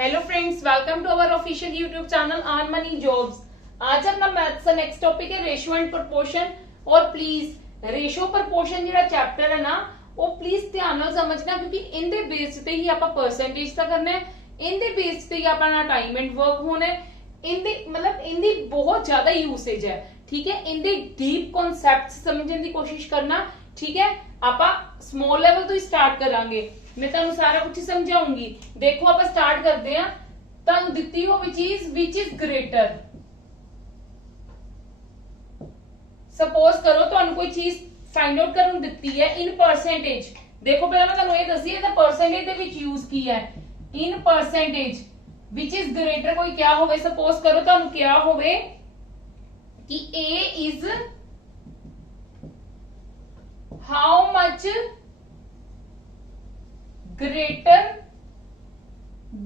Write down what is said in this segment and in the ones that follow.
Hello friends, welcome to our official YouTube channel earn money jobs. आज अपना maths का next topic है ratio and proportion. और please ratio proportion ਜਿਹੜਾ chapter ਹੈ ਨਾ ਉਹ ਪਲੀਜ਼ ਧਿਆਨ ਨਾਲ ਸਮਝਣਾ, ਕਿਉਂਕਿ ਇਹਦੇ ਬੇਸ ਤੇ ਹੀ ਆਪਾਂ ਪਰਸੈਂਟੇਜ ਤਾਂ ਕਰਨਾ ਹੈ, ਇਹਦੇ ਬੇਸ ਤੇ ਹੀ ਆਪਣਾ ਟਾਈਮ ਐਂਡ ਵਰਕ ਹੋਣਾ ਹੈ। ਇਹਦੇ ਮਤਲਬ ਇਹਦੀ ਬਹੁਤ ਜ਼ਿਆਦਾ ਯੂਸੇਜ ਹੈ, ਠੀਕ ਹੈ। ਇਹਦੇ ਡੀਪ ਕਨਸੈਪਟਸ ਸਮਝਣ ਦੀ ਕੋਸ਼ਿਸ਼ ਕਰਨਾ, ਠੀਕ ਹੈ। ਆਪਾਂ ਸਮਾਲ ਲੈਵਲ ਤੋਂ ਹੀ ਸਟਾਰਟ ਕਰਾਂਗੇ, मैं तुहानू सारा कुछ समझाऊंगी। देखो आप स्टार्ट करते हैं। तुहानू दित्ती हुई चीज विच इज ग्रेटर, सपोज करो तुहानू कोई चीज फाइंड आउट करन दित्ती है इन परसेंटेज। देखो पहले मैं तुहानू ये दसी है परसेंटेज दे विच यूज किया है in percentage which is greater. कोई क्या होवे, सपोज करो तुहानू क्या होवे कि A is how much greater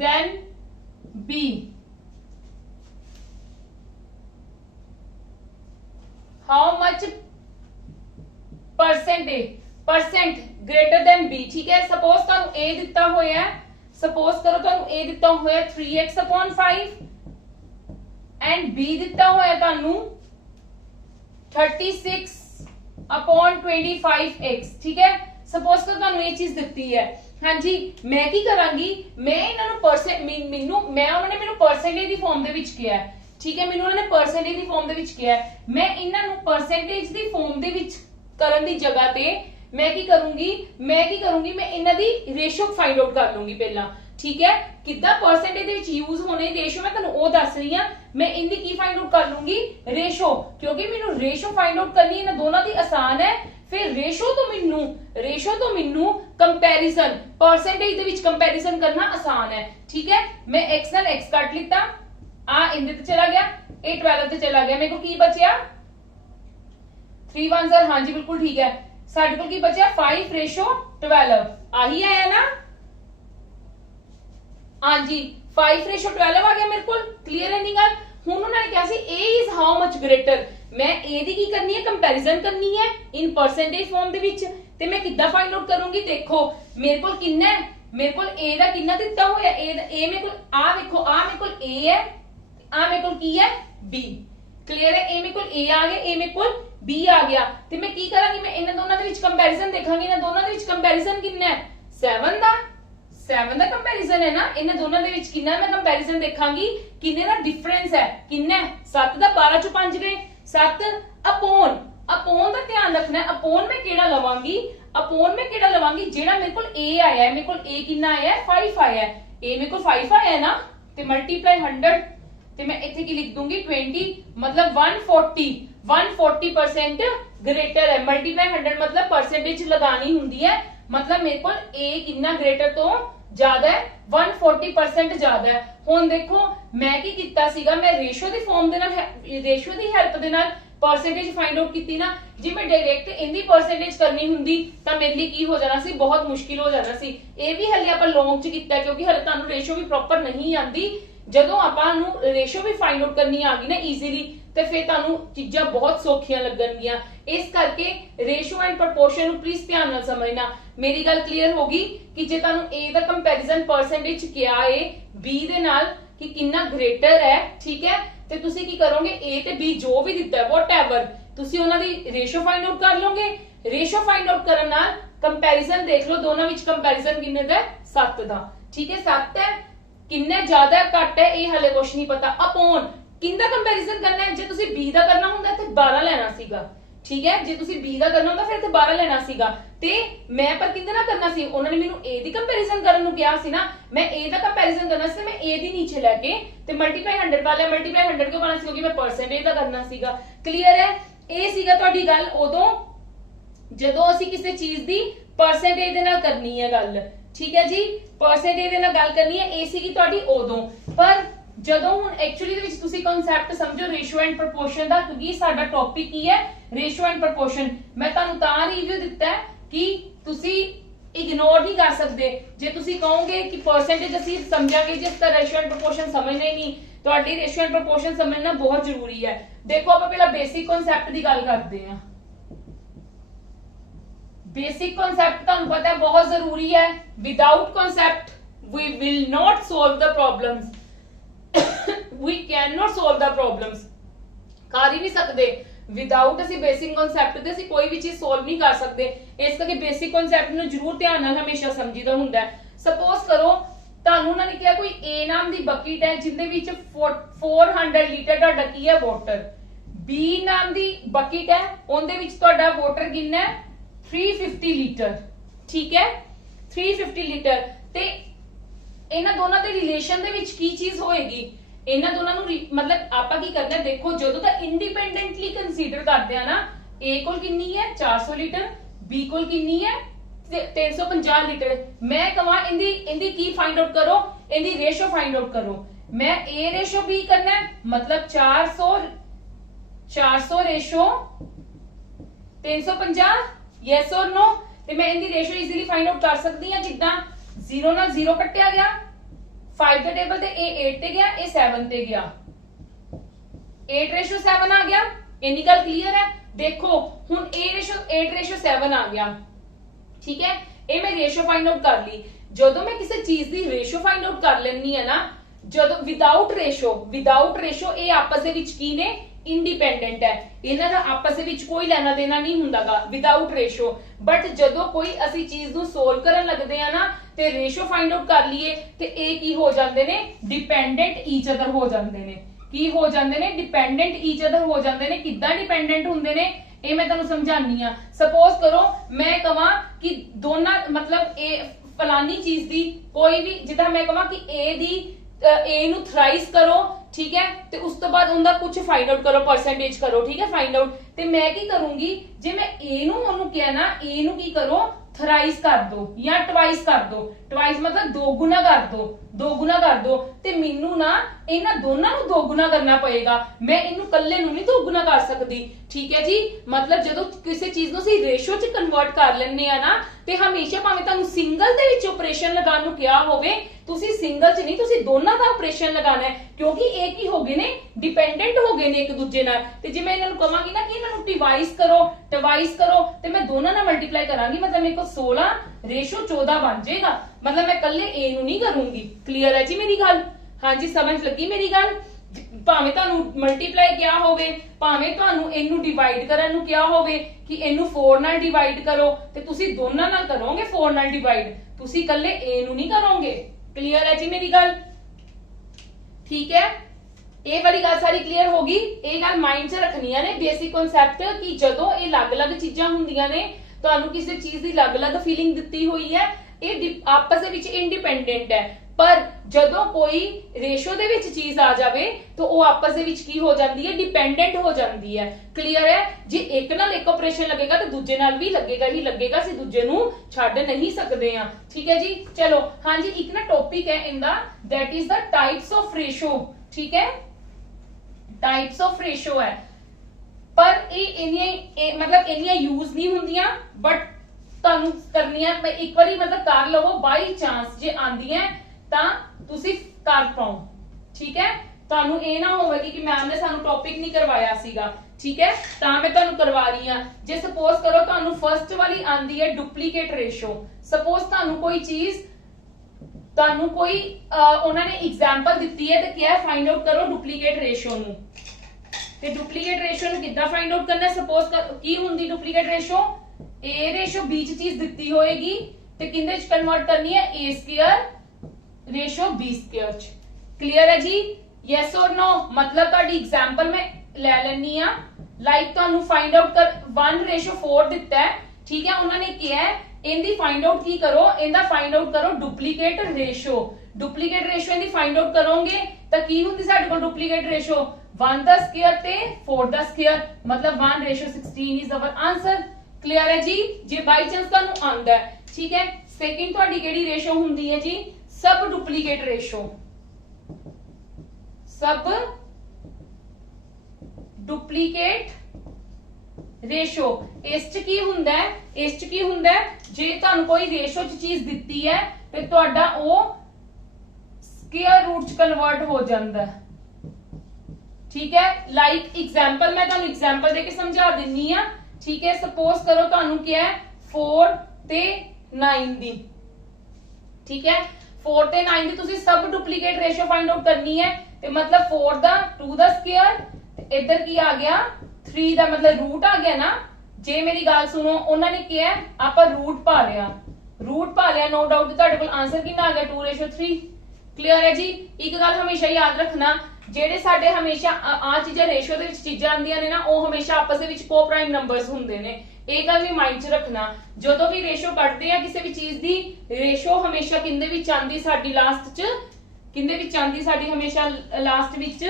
than B। how much percent greater than B, ठीक है। सपोज तुहानू A दिता होया है, सपोज करो तुहानू A दिता होया 3x/5 एंड B दिता होया तुहानू 36/25x, ठीक है। सपोज करो तुहानू ये चीज दिती है, हाँ जी। मैं की करांगी, मैं इन्होंने उन्होंने मैनू परसेंटेज दी फॉर्म दे विच किया है, ठीक है। मैनू उन्होंने परसेंटेज दी फॉर्म दे विच किया है। मैं इन्हां नू परसेंटेज दी फॉर्म दे विच करन दी जगह ते मैं की करूंगी मैं इन्हां दी रेशियो फाइंड आउट कर लूंगी पहला, ठीक है। किद्दां परसेंटेज दे विच यूज होने रेशियो मैं तुहानू ओ दस रही हां। मैं इनदी की फाइंड आउट कर लूंगी, रेशियो, क्योंकि मैनू रेशियो फाइंड आउट करनी इन्हां दोनों दी आसान है। फिर रेशियो तो मिन्नू कंपैरिजन, परसेंटेज दे विच कंपैरिजन करना आसान है, ठीक है। मैं x नाल x काट लिता, आ इंदे ते चला गया, ए 12 ते चला गया, मेरे को की बचया 3 1 0, हां जी बिल्कुल ठीक है। साडे कोल की बचया 5:12, आही आया ना, हां जी 5:12 आ गया मेरे को। क्लियर है नहीं गल। हुण उन्होंने कहा सी a is how much greater, मैं a दी की करनी है कंपैरिजन करनी है इन परसेंटेज फॉर्म दे विच। ते मैं किद्दां फाइंड आउट करूंगी, देखो मेरे को किन्ना है, मेरे को a दा किन्ना दित्ता होया, a मेरे को आ देखो, आ मेरे को a है, आ मेरे को की है b। क्लियर है। a मेरे को a आ गया, a मेरे को b आ गया। ते मैं की करांगी, मैं इन्हां दोनों दे विच कंपैरिजन देखांगी। इन्हां दोनों दे विच कंपैरिजन किन्ना है, 7 दा कंपैरिजन है ना। इन्हां दोनों दे विच किन्ना मैं कंपैरिजन देखांगी, किन्ने दा डिफरेंस है, किन्ना है 7 दा 12 चों 5 गए, 7 अपॉन दा ध्यान रखना है। अपॉन में केड़ा लवांगी, जेड़ा मेरे को a आया है, मेरे को a किन्ना आया है 5 आया है, a मेरे को 5 आया है ना, ते मल्टीप्लाई 100 ते मैं इत्थे की लिख दूंगी 20, मतलब 140% ग्रेटर है। मल्टीप्लाई 100 मतलब परसेंटेज लगानी हुंदी है, मतलब मेरे को a किन्ना ग्रेटर तो ज्यादा है, 140% ज्यादा है। हुण देखो मैं की कीता सीगा, मैं रेशियो दी फॉर्म दे नाल, रेशियो दी हेल्प दे नाल परसेंटेज फाइंड आउट कीती ना। जे मैं डायरेक्ट इंदी परसेंटेज करनी हुंदी तां मेरे लिए की हो जाना सी, बहुत मुश्किल हो जाना सी। ए भी हले आपां लॉन्ग च कीता, क्योंकि हले तुहानू रेशियो भी प्रॉपर नहीं आंदी। जदों आपां नू रेशियो भी फाइंड आउट करनी आ गई ना ईजीली, ते फिर तुहानू चीज़ां बहुत सौखियां लगणगियां। इस करके रेशियो एंड प्रोपोर्शन नू प्लीज ध्यान नाल समझना। मेरी गल क्लीयर होगी कि जे तुहानू ए दा कंपैरिजन परसेंटेज किया है बी दे नाल कि कितना ग्रेटर है, ठीक है, ते तुसी की करोगे ए ते बी जो भी दिता है व्हाटएवर तुसी उन्हां दी रेशियो फाइंड आउट कर लोगे। रेशियो फाइंड आउट करन नाल कंपैरिजन देख लो, दोनों विच कंपैरिजन किन्ने दा 7 दा, ठीक है। 7 है, किन्ना ज्यादा घट है ये हले कुछ नहीं पता। अपॉन किंदा कंपैरिजन करना है, जे तुसी बी दा करना हुंदा ते 12 लेना सीगा, ठीक है। जे तुसी बी दा करना हुंदा फिर ते 12 लेना सीगा, ते मैं पर किंदे नाल करना सी, उन्होंने मेनू ए दी कंपैरिजन करन नू कहा सी ना। मैं ए दा कंपैरिजन करना सी, मैं ए दी नीचे लेके ते मल्टीप्लाई 100 पा लिया। मल्टीप्लाई 100 क्यों करना सी, क्योंकि मैं परसेंटेज दा करना सीगा। क्लियर है। ए सीगा तुहाडी गल उदों जदों असीं किसी चीज दी परसेंटेज दे नाल करनी है गल, ठीक है जी। परसेंटेज दे नाल गल करनी है, ए सीगी तुहाडी उदों। पर ਜਦੋਂ ਹੁਣ ਐਕਚੁਅਲੀ ਦੇ ਵਿੱਚ ਤੁਸੀਂ ਕਨਸੈਪਟ ਸਮਝੋ ਰੇਸ਼ੀਓ ਐਂਡ ਪ੍ਰੋਪੋਰਸ਼ਨ ਦਾ, ਕਿਉਂਕਿ ਸਾਡਾ ਟੌਪਿਕ ਕੀ ਹੈ ਰੇਸ਼ੀਓ ਐਂਡ ਪ੍ਰੋਪੋਰਸ਼ਨ। ਮੈਂ ਤੁਹਾਨੂੰ ਤਾਂ ਰਿਵਿਊ ਦਿੱਤਾ ਹੈ ਕਿ ਤੁਸੀਂ ਇਗਨੋਰ ਨਹੀਂ ਕਰ ਸਕਦੇ। ਜੇ ਤੁਸੀਂ ਕਹੋਗੇ ਕਿ ਪਰਸੈਂਟੇਜ ਅਸੀਂ ਸਮਝਾਂਗੇ, ਜਿਸ ਤਰ੍ਹਾਂ ਰੇਸ਼ੀਓ ਐਂਡ ਪ੍ਰੋਪੋਰਸ਼ਨ ਸਮਝਣਾ ਹੀ ਨਹੀਂ, ਤੁਹਾਡੀ ਰੇਸ਼ੀਓ ਐਂਡ ਪ੍ਰੋਪੋਰਸ਼ਨ ਸਮਝਣਾ ਬਹੁਤ ਜ਼ਰੂਰੀ ਹੈ। ਦੇਖੋ ਆਪਾਂ ਪਹਿਲਾਂ ਬੇਸਿਕ ਕਨਸੈਪਟ ਦੀ ਗੱਲ ਕਰਦੇ ਹਾਂ। बेसिक कॉन्सेप्ट तुहानू पता है बहुत जरूरी है। Without concept we will not solve the problems we cannot solve the problems ਕਰ ਹੀ ਨਹੀਂ ਸਕਦੇ ਵਿਦਆਊਟ ਅਸੀਂ ਬੇਸਿਕ ਕਨਸੈਪਟ ਤੇ ਅਸੀਂ ਕੋਈ ਵੀ ਚੀਜ਼ ਸੋਲਵ ਨਹੀਂ ਕਰ ਸਕਦੇ ਇਸ ਕਰਕੇ ਬੇਸਿਕ ਕਨਸੈਪਟ ਨੂੰ ਜ਼ਰੂਰ ਧਿਆਨ ਨਾਲ ਹਮੇਸ਼ਾ ਸਮਝੀਦਾ ਹੁੰਦਾ ਹੈ ਸਪੋਜ਼ ਕਰੋ ਤੁਹਾਨੂੰ ਉਹਨਾਂ ਨੇ ਕਿਹਾ ਕੋਈ A ਨਾਮ ਦੀ ਬਕਟ ਹੈ ਜਿੰਦੇ ਵਿੱਚ 400 ਲੀਟਰ ਤੁਹਾਡਾ ਕੀ ਹੈ ਵਾਟਰ B ਨਾਮ ਦੀ ਬਕਟ ਹੈ ਉਹਦੇ ਵਿੱਚ ਤੁਹਾਡਾ ਵਾਟਰ ਕਿੰਨਾ ਹੈ 350 ਲੀਟਰ ਠੀਕ ਹੈ 350 ਲੀਟਰ ਤੇ ਇਹਨਾਂ ਦੋਨਾਂ ਦੇ ਰਿਲੇਸ਼ਨ ਦੇ ਵਿੱਚ ਕੀ ਚੀਜ਼ ਹੋਏਗੀ ਇਹਨਾਂ ਦੋਨਾਂ ਨੂੰ ਮਤਲਬ ਆਪਾਂ ਕੀ ਕਰਨਾ ਦੇਖੋ ਜਦੋਂ ਤਾਂ ਇੰਡੀਪੈਂਡੈਂਟਲੀ ਕੰਸੀਡਰ ਕਰਦੇ ਆ ਨਾ A ਕੋਲ ਕਿੰਨੀ ਹੈ 400 ਲੀਟਰ B ਕੋਲ ਕਿੰਨੀ ਹੈ 350 ਲੀਟਰ ਮੈਂ ਕਹਾਂ ਇਹਦੀ ਕੀ ਫਾਈਂਡ ਆਊਟ ਕਰੋ ਇਹਦੀ ਰੇਸ਼ੋ ਫਾਈਂਡ ਆਊਟ ਕਰੋ ਮੈਂ A ਰੇਸ਼ੋ B ਕਰਨਾ ਹੈ ਮਤਲਬ 400 ਰੇਸ਼ੋ 350 ਯੈਸ অর ਨੋ ਤੇ ਮੈਂ ਇਹਦੀ ਰੇਸ਼ੋ ਈਜ਼ੀਲੀ ਫਾਈਂਡ ਆਊਟ ਕਰ ਸਕਦੀ ਹਾਂ ਕਿਦਾਂ 0 ਨਾਲ 0 ਕੱਟਿਆ ਗਿਆ 5 ਦੇ ਟੇਬਲ ਤੇ ਇਹ 8 ਤੇ ਗਿਆ ਇਹ 7 ਤੇ ਗਿਆ 8:7 ਆ ਗਿਆ ਇੰਨੀ ਗੱਲ ਕਲੀਅਰ ਹੈ ਦੇਖੋ ਹੁਣ 8:7 ਆ ਗਿਆ ਠੀਕ ਹੈ ਇਹ ਮੈਂ ਰੇਸ਼ੋ ਫਾਈਂਡ ਆਊਟ ਕਰ ਲਈ ਜਦੋਂ ਮੈਂ ਕਿਸੇ ਚੀਜ਼ ਦੀ ਰੇਸ਼ੋ ਫਾਈਂਡ ਆਊਟ ਕਰ ਲੈਣੀ ਹੈ ਨਾ ਜਦੋਂ ਵਿਦਆਊਟ ਰੇਸ਼ੋ ਇਹ ਆਪਸ ਦੇ ਵਿੱਚ ਕੀ ਨੇ ਇੰਡੀਪੈਂਡੈਂਟ ਹੈ ਇਹਨਾਂ ਦਾ ਆਪਸ ਦੇ ਵਿੱਚ ਕੋਈ ਲੈਣਾ ਦੇਣਾ ਨਹੀਂ ਹੁੰਦਾਗਾ ਵਿਦਆਊਟ ਰੇਸ਼ੋ ਬਟ ਜਦੋਂ ਕੋਈ ਅਸੀਂ ਚੀਜ਼ ਨੂੰ ਸੋਲਵ ਕਰਨ ਲੱਗਦੇ ਆ ਨਾ ਤੇ ਰੇਸ਼ੋ ਫਾਈਂਡ ਆਊਟ ਕਰ ਲਈਏ ਤੇ ਇਹ ਕੀ ਹੋ ਜਾਂਦੇ ਨੇ ਡਿਪੈਂਡੈਂਟ ਈਚ ਅਦਰ ਹੋ ਜਾਂਦੇ ਨੇ ਕੀ ਹੋ ਜਾਂਦੇ ਨੇ ਡਿਪੈਂਡੈਂਟ ਈਚ ਅਦਰ ਹੋ ਜਾਂਦੇ ਨੇ ਕਿੱਦਾਂ ਡਿਪੈਂਡੈਂਟ ਹੁੰਦੇ ਨੇ ਇਹ ਮੈਂ ਤੁਹਾਨੂੰ ਸਮਝਾਣੀ ਆ ਸਪੋਜ਼ ਕਰੋ ਮੈਂ ਕਹਾਂ ਕਿ ਦੋਨਾਂ ਮਤਲਬ ਇਹ ਫਲਾਨੀ ਚੀਜ਼ ਦੀ ਕੋਈ ਵੀ ਜਿੱਦਾਂ ਮੈਂ ਕਹਾਂ ਕਿ A ਨੂੰ ਥਰਾਈਸ ਕਰੋ ਠੀਕ ਹੈ ਤੇ ਉਸ ਤੋਂ ਬਾਅਦ ਉਹਦਾ ਕੁਝ ਫਾਈਂਡ ਆਊਟ ਕਰੋ ਪਰਸੈਂਟੇਜ ਕਰੋ ਠੀਕ ਹੈ ਫਾਈਂਡ ਆਊਟ ਤੇ ਮੈਂ ਕੀ ਕਰੂੰਗੀ ਜੇ ਮੈਂ A ਨੂੰ ਉਹਨੂੰ ਕਿਹਾ ਨਾ A ਨੂੰ ਕੀ ਕਰੋ ਥਰਾਈਸ ਕਰ ਦੋ ਜਾਂ ਟਵਾਈਸ ਕਰ ਦੋ ਟਵਾਈਸ ਮਤਲਬ ਦੋ ਗੁਣਾ ਕਰ ਦੋ ਤੇ ਮੈਨੂੰ ਨਾ ਇਹਨਾਂ ਦੋਨਾਂ ਨੂੰ ਦੋ ਗੁਣਾ ਕਰਨਾ ਪਏਗਾ ਮੈਂ ਇਹਨੂੰ ਇਕੱਲੇ ਨੂੰ ਨਹੀਂ ਦੋ ਗੁਣਾ ਕਰ ਸਕਦੀ ਠੀਕ ਹੈ ਜੀ ਮਤਲਬ ਜਦੋਂ ਕਿਸੇ ਚੀਜ਼ ਨੂੰ ਅਸੀਂ ਰੇਸ਼ੋ 'ਚ ਕਨਵਰਟ ਕਰ ਲੈਂਦੇ ਆ ਨਾ ਤੇ ਹਮੇਸ਼ਾ ਭਾਵੇਂ ਤੁਹਾਨੂੰ ਸਿੰਗਲ ਦੇ ਵਿੱਚ ਆਪਰੇਸ਼ਨ ਲਗਾਉਣ ਨੂੰ ਕਿਹਾ ਹੋਵੇ ਤੁਸੀਂ ਸਿੰਗਲ 'ਚ ਨਹੀਂ ਤੁਸੀਂ ਦੋਨਾਂ ਦਾ ਆਪਰੇਸ਼ਨ ਲਗਾਉਣਾ ਹੈ ਕਿਉਂਕਿ ਇਹ ਕੀ ਹੋ ਗਏ ਨੇ ਡਿਪੈਂਡੈਂਟ ਹੋ ਗਏ ਨੇ ਇੱਕ ਦੂਜੇ ਨਾਲ ਤੇ ਜੇ ਮੈਂ ਇਹਨਾਂ ਨੂੰ ਕਹਾਂਗੀ ਨਾ ਕਿ ਇਹਨਾਂ ਨੂੰ ਟਵਾਈਸ ਕਰੋ ਤੇ ਮੈਂ ਦੋਨਾਂ ਨਾਲ ਮਲਟੀਪਲਾਈ ਕਰਾਂਗੀ ਮਤਲਬ ਮੇਰੇ ਕੋਲ 16:14 ਬਣ ਜਾਏਗਾ ਮਤਲਬ ਮੈਂ ਇਕੱਲੇ A ਨੂੰ ਨਹੀਂ ਕਰੂੰਗੀ ਕਲੀਅਰ ਹੈ ਜੀ ਮੇਰੀ ਗੱਲ ਹਾਂਜੀ ਸਮਝ ਲੱਗੀ ਮੇਰੀ ਗੱਲ ਭਾਵੇਂ ਤੁਹਾਨੂੰ ਮਲਟੀਪਲਾਈ ਕਿਹਾ ਹੋਵੇ ਭਾਵੇਂ ਤੁਹਾਨੂੰ ਇਹਨੂੰ ਡਿਵਾਈਡ ਕਰਨ ਨੂੰ ਕਿਹਾ ਹੋਵੇ ਕਿ ਇਹਨੂੰ 4 ਨਾਲ ਡਿਵਾਈਡ ਕਰੋ ਤੇ ਤੁਸੀਂ ਦੋਨਾਂ ਨਾਲ ਕਰੋਗੇ 4 ਨਾਲ ਡਿਵਾਈਡ ਤੁਸੀਂ ਇਕੱਲੇ A ਨੂੰ ਨਹੀਂ ਕਰੋਗੇ ਕਲੀਅਰ ਹੈ ਜੀ ਮੇਰੀ ਗੱਲ ਠੀਕ ਹੈ ਇਹ ਵਾਲੀ ਗੱਲ ਸਾਰੀ ਕਲੀਅਰ ਹੋ ਗਈ ਇਹ ਗੱਲ ਮਾਈਂਡ 'ਚ ਰੱਖਣੀਆਂ ਨੇ ਬੇਸਿਕ ਕਨਸੈਪਟ ਕਿ ਜਦੋਂ ਇਹ ਅਲੱਗ-ਅਲੱਗ ਚੀਜ਼ਾਂ ਹੁੰਦੀਆਂ ਨੇ ਤੁਹਾਨੂੰ ਕਿਸੇ ਚੀਜ਼ ਦੀ ਅਲੱਗ-ਅਲੱਗ ਫੀਲਿੰਗ ਦਿੱਤੀ ਹੋਈ ਹੈ ਇਹ ਆਪਸ ਦੇ ਵਿੱਚ ਇੰਡੀਪੈਂਡੈਂਟ ਹੈ ਪਰ ਜਦੋਂ ਕੋਈ ਰੇਸ਼ੋ ਦੇ ਵਿੱਚ ਚੀਜ਼ ਆ ਜਾਵੇ ਤਾਂ ਉਹ ਆਪਸ ਦੇ ਵਿੱਚ ਕੀ ਹੋ ਜਾਂਦੀ ਹੈ ਡਿਪੈਂਡੈਂਟ ਹੋ ਜਾਂਦੀ ਹੈ ਕਲੀਅਰ ਹੈ ਜੇ ਇੱਕ ਨਾਲ ਇੱਕ ਆਪਰੇਸ਼ਨ ਲੱਗੇਗਾ ਤਾਂ ਦੂਜੇ ਨਾਲ ਵੀ ਲੱਗੇਗਾ ਹੀ ਲੱਗੇਗਾ ਅਸੀਂ ਦੂਜੇ ਨੂੰ ਛੱਡ ਨਹੀਂ ਸਕਦੇ ਆ ਠੀਕ ਹੈ ਜੀ ਚਲੋ ਹਾਂਜੀ ਇੱਕ ਨਾ ਟੌਪਿਕ ਹੈ ਇਹਦਾ that is the types of ratio ਠੀਕ ਹੈ ਟਾਈਪਸ ਆਫ ਰੇਸ਼ੋ ਹੈ ਪਰ ਇਹ ਮਤਲਬ ਇੰਨੀਆਂ ਯੂਜ਼ ਨਹੀਂ ਹੁੰਦੀਆਂ ਬਟ ਤੁਹਾਨੂੰ ਕਰਨੀਆਂ ਇੱਕ ਵਾਰੀ ਮਤਲਬ ਕਰ ਲਵੋ ਬਾਈ ਚਾਂਸ ਜੇ ਆਂਦੀਆਂ ਤਾਂ ਤੁਸੀਂ ਕਰ ਪਾਓ ਠੀਕ ਹੈ ਤੁਹਾਨੂੰ ਇਹ ਨਾ ਹੋਵੇ ਕਿ ਮੈਮ ਨੇ ਸਾਨੂੰ ਟੌਪਿਕ ਨਹੀਂ ਕਰਵਾਇਆ ਸੀਗਾ ਠੀਕ ਹੈ ਤਾਂ ਮੈਂ ਤੁਹਾਨੂੰ ਕਰਵਾ ਰਹੀ ਹਾਂ ਜੇ ਸਪੋਜ਼ ਕਰੋ ਤੁਹਾਨੂੰ ਫਰਸਟ ਵਾਲੀ ਆਂਦੀ ਹੈ ਡੁਪਲੀਕੇਟ ਰੇਸ਼ੋ ਸਪੋਜ਼ ਤੁਹਾਨੂੰ ਕੋਈ ਚੀਜ਼ ਤੁਹਾਨੂੰ ਕੋਈ ਉਹਨਾਂ ਨੇ ਐਗਜ਼ਾਮਪਲ ਦਿੱਤੀ ਹੈ ਤੇ ਕਿਹਾ ਫਾਈਂਡ ਆਊਟ ਕਰੋ ਡੁਪਲੀਕੇਟ ਰੇਸ਼ੋ ਨੂੰ ਤੇ ਡੁਪਲੀਕੇਟ ਰੇਸ਼ੋ ਨੂੰ ਕਿੱਦਾਂ ਫਾਈਂਡ ਆਊਟ ਕਰਨਾ ਸਪੋਜ਼ ਕੀ ਹੁੰਦੀ duplicate ratio A ratio B ਚ ਚੀਜ਼ ਦਿੱਤੀ ਹੋਏਗੀ ਤੇ ਕਿੰਦੇ ਚ ਕਨਵਰਟ ਕਰਨੀ ਹੈ A square ratio B square ਚ ਕਲੀਅਰ ਹੈ ਜੀ ਯੈਸ অর ਨੋ ਮਤਲਬ ਤੁਹਾਡੀ ਐਗਜ਼ਾਮਪਲ ਮੈਂ ਲੈ ਲੈਣੀ ਆ ਲਾਈਕ ਤੁਹਾਨੂੰ ਫਾਈਂਡ ਆਊਟ ਕਰ 1:4 ਦਿੱਤਾ ਹੈ ਠੀਕ ਹੈ ਉਹਨਾਂ ਨੇ ਕਿਹਾ ਇਹਦੀ ਫਾਈਂਡ ਆਊਟ ਕੀ ਕਰੋ ਇਹਦਾ ਫਾਈਂਡ ਆਊਟ ਕਰੋ ਡੁਪਲੀਕੇਟ ਰੇਸ਼ੋ ਇਹਦੀ ਫਾਈਂਡ ਆਊਟ ਕਰੋਗੇ ਤਾਂ ਕੀ ਹੁੰਦੀ ਸਾਡੇ ਕੋਲ ਡੁਪਲੀਕੇਟ ਰੇਸ਼ੋ 1 ਦਾ ਸਕੁਅਰ ਤੇ 4 ਦਾ ਸਕੁਅਰ ਮਤਲਬ 1:16 ਇਜ਼ ਆਵਰ ਆਨਸਰ ਕਲੀਅਰ ਹੈ ਜੀ ਜੇ ਬਾਈ ਚਾਂਸ ਤੁਹਾਨੂੰ ਆਂਦਾ ਹੈ ਠੀਕ ਹੈ ਸੈਕਿੰਡ ਤੁਹਾਡੀ ਕਿਹੜੀ ਰੇਸ਼ੋ ਹੁੰਦੀ ਹੈ ਜੀ ਸਬ ਡੁਪਲੀਕੇਟ ਰੇਸ਼ੋ ਸਬ ਡੁਪਲੀਕੇਟ ਰੇਸ਼ੋ ਇਸ ਚ ਕੀ ਹੁੰਦਾ ਹੈ ਜੇ ਤੁਹਾਨੂੰ ਕੋਈ ਰੇਸ਼ੋ ਚ ਚੀਜ਼ ਦਿੱਤੀ ਹੈ ਤੇ ਤੁਹਾਡਾ ਉਹ ਸਕੁਅਰ ਰੂਟ ਚ ਕਨਵਰਟ ਹੋ ਜਾਂਦਾ ਹੈ ਠੀਕ ਹੈ ਲਾਈਕ ਐਗਜ਼ਾਮਪਲ ਮੈਂ ਤੁਹਾਨੂੰ ਐਗਜ਼ਾਮਪਲ ਦੇ ਕੇ ਸਮਝਾ ਦਿੰਨੀ ਆ ਠੀਕ ਹੈ ਸਪੋਜ਼ ਕਰੋ ਤੁਹਾਨੂੰ ਕੀ ਹੈ 4 ਤੇ 9 ਦੀ ਠੀਕ ਹੈ 4 ਤੇ 9 ਦੀ ਤੁਸੀਂ ਸਬ ਡੁਪਲੀਕੇਟ ਰੇਸ਼ੋ ਫਾਈਂਡ ਆਊਟ ਕਰਨੀ ਹੈ ਤੇ ਮਤਲਬ 4 ਦਾ 2 ਦਾ ਸਕੁਅਰ ਤੇ ਇੱਧਰ ਕੀ ਆ ਗਿਆ 3 ਦਾ ਮਤਲਬ रूट आ गया ना। जे मेरी गल सुनो उन्होंने किया आपा रूट पा लिया नो डाउट ਤੁਹਾਡੇ ਕੋਲ आंसर कितना आ गया 2:3। क्लियर है जी। एक गल हमेशा याद रखना ਜਿਹੜੇ ਸਾਡੇ ਹਮੇਸ਼ਾ ਆ ਚੀਜ਼ਾਂ ਰੇਸ਼ੋ ਦੇ ਵਿੱਚ ਚੀਜ਼ਾਂ ਆਉਂਦੀਆਂ ਨੇ ਨਾ ਉਹ ਹਮੇਸ਼ਾ ਆਪਸ ਦੇ ਵਿੱਚ ਕੋ ਪ੍ਰਾਈਮ ਨੰਬਰਸ ਹੁੰਦੇ ਨੇ। ਇਹ ਗੱਲ ਵੀ ਮਾਈਂਡ 'ਚ ਰੱਖਣਾ ਜਦੋਂ ਵੀ ਰੇਸ਼ੋ ਕੱਢਦੇ ਆ ਕਿਸੇ ਵੀ ਚੀਜ਼ ਦੀ ਰੇਸ਼ੋ ਹਮੇਸ਼ਾ ਕਿੰਦੇ ਵਿੱਚ ਆਂਦੀ ਸਾਡੀ ਲਾਸਟ 'ਚ ਕਿੰਦੇ ਵਿੱਚ ਆਂਦੀ ਸਾਡੀ ਹਮੇਸ਼ਾ ਲਾਸਟ ਵਿੱਚ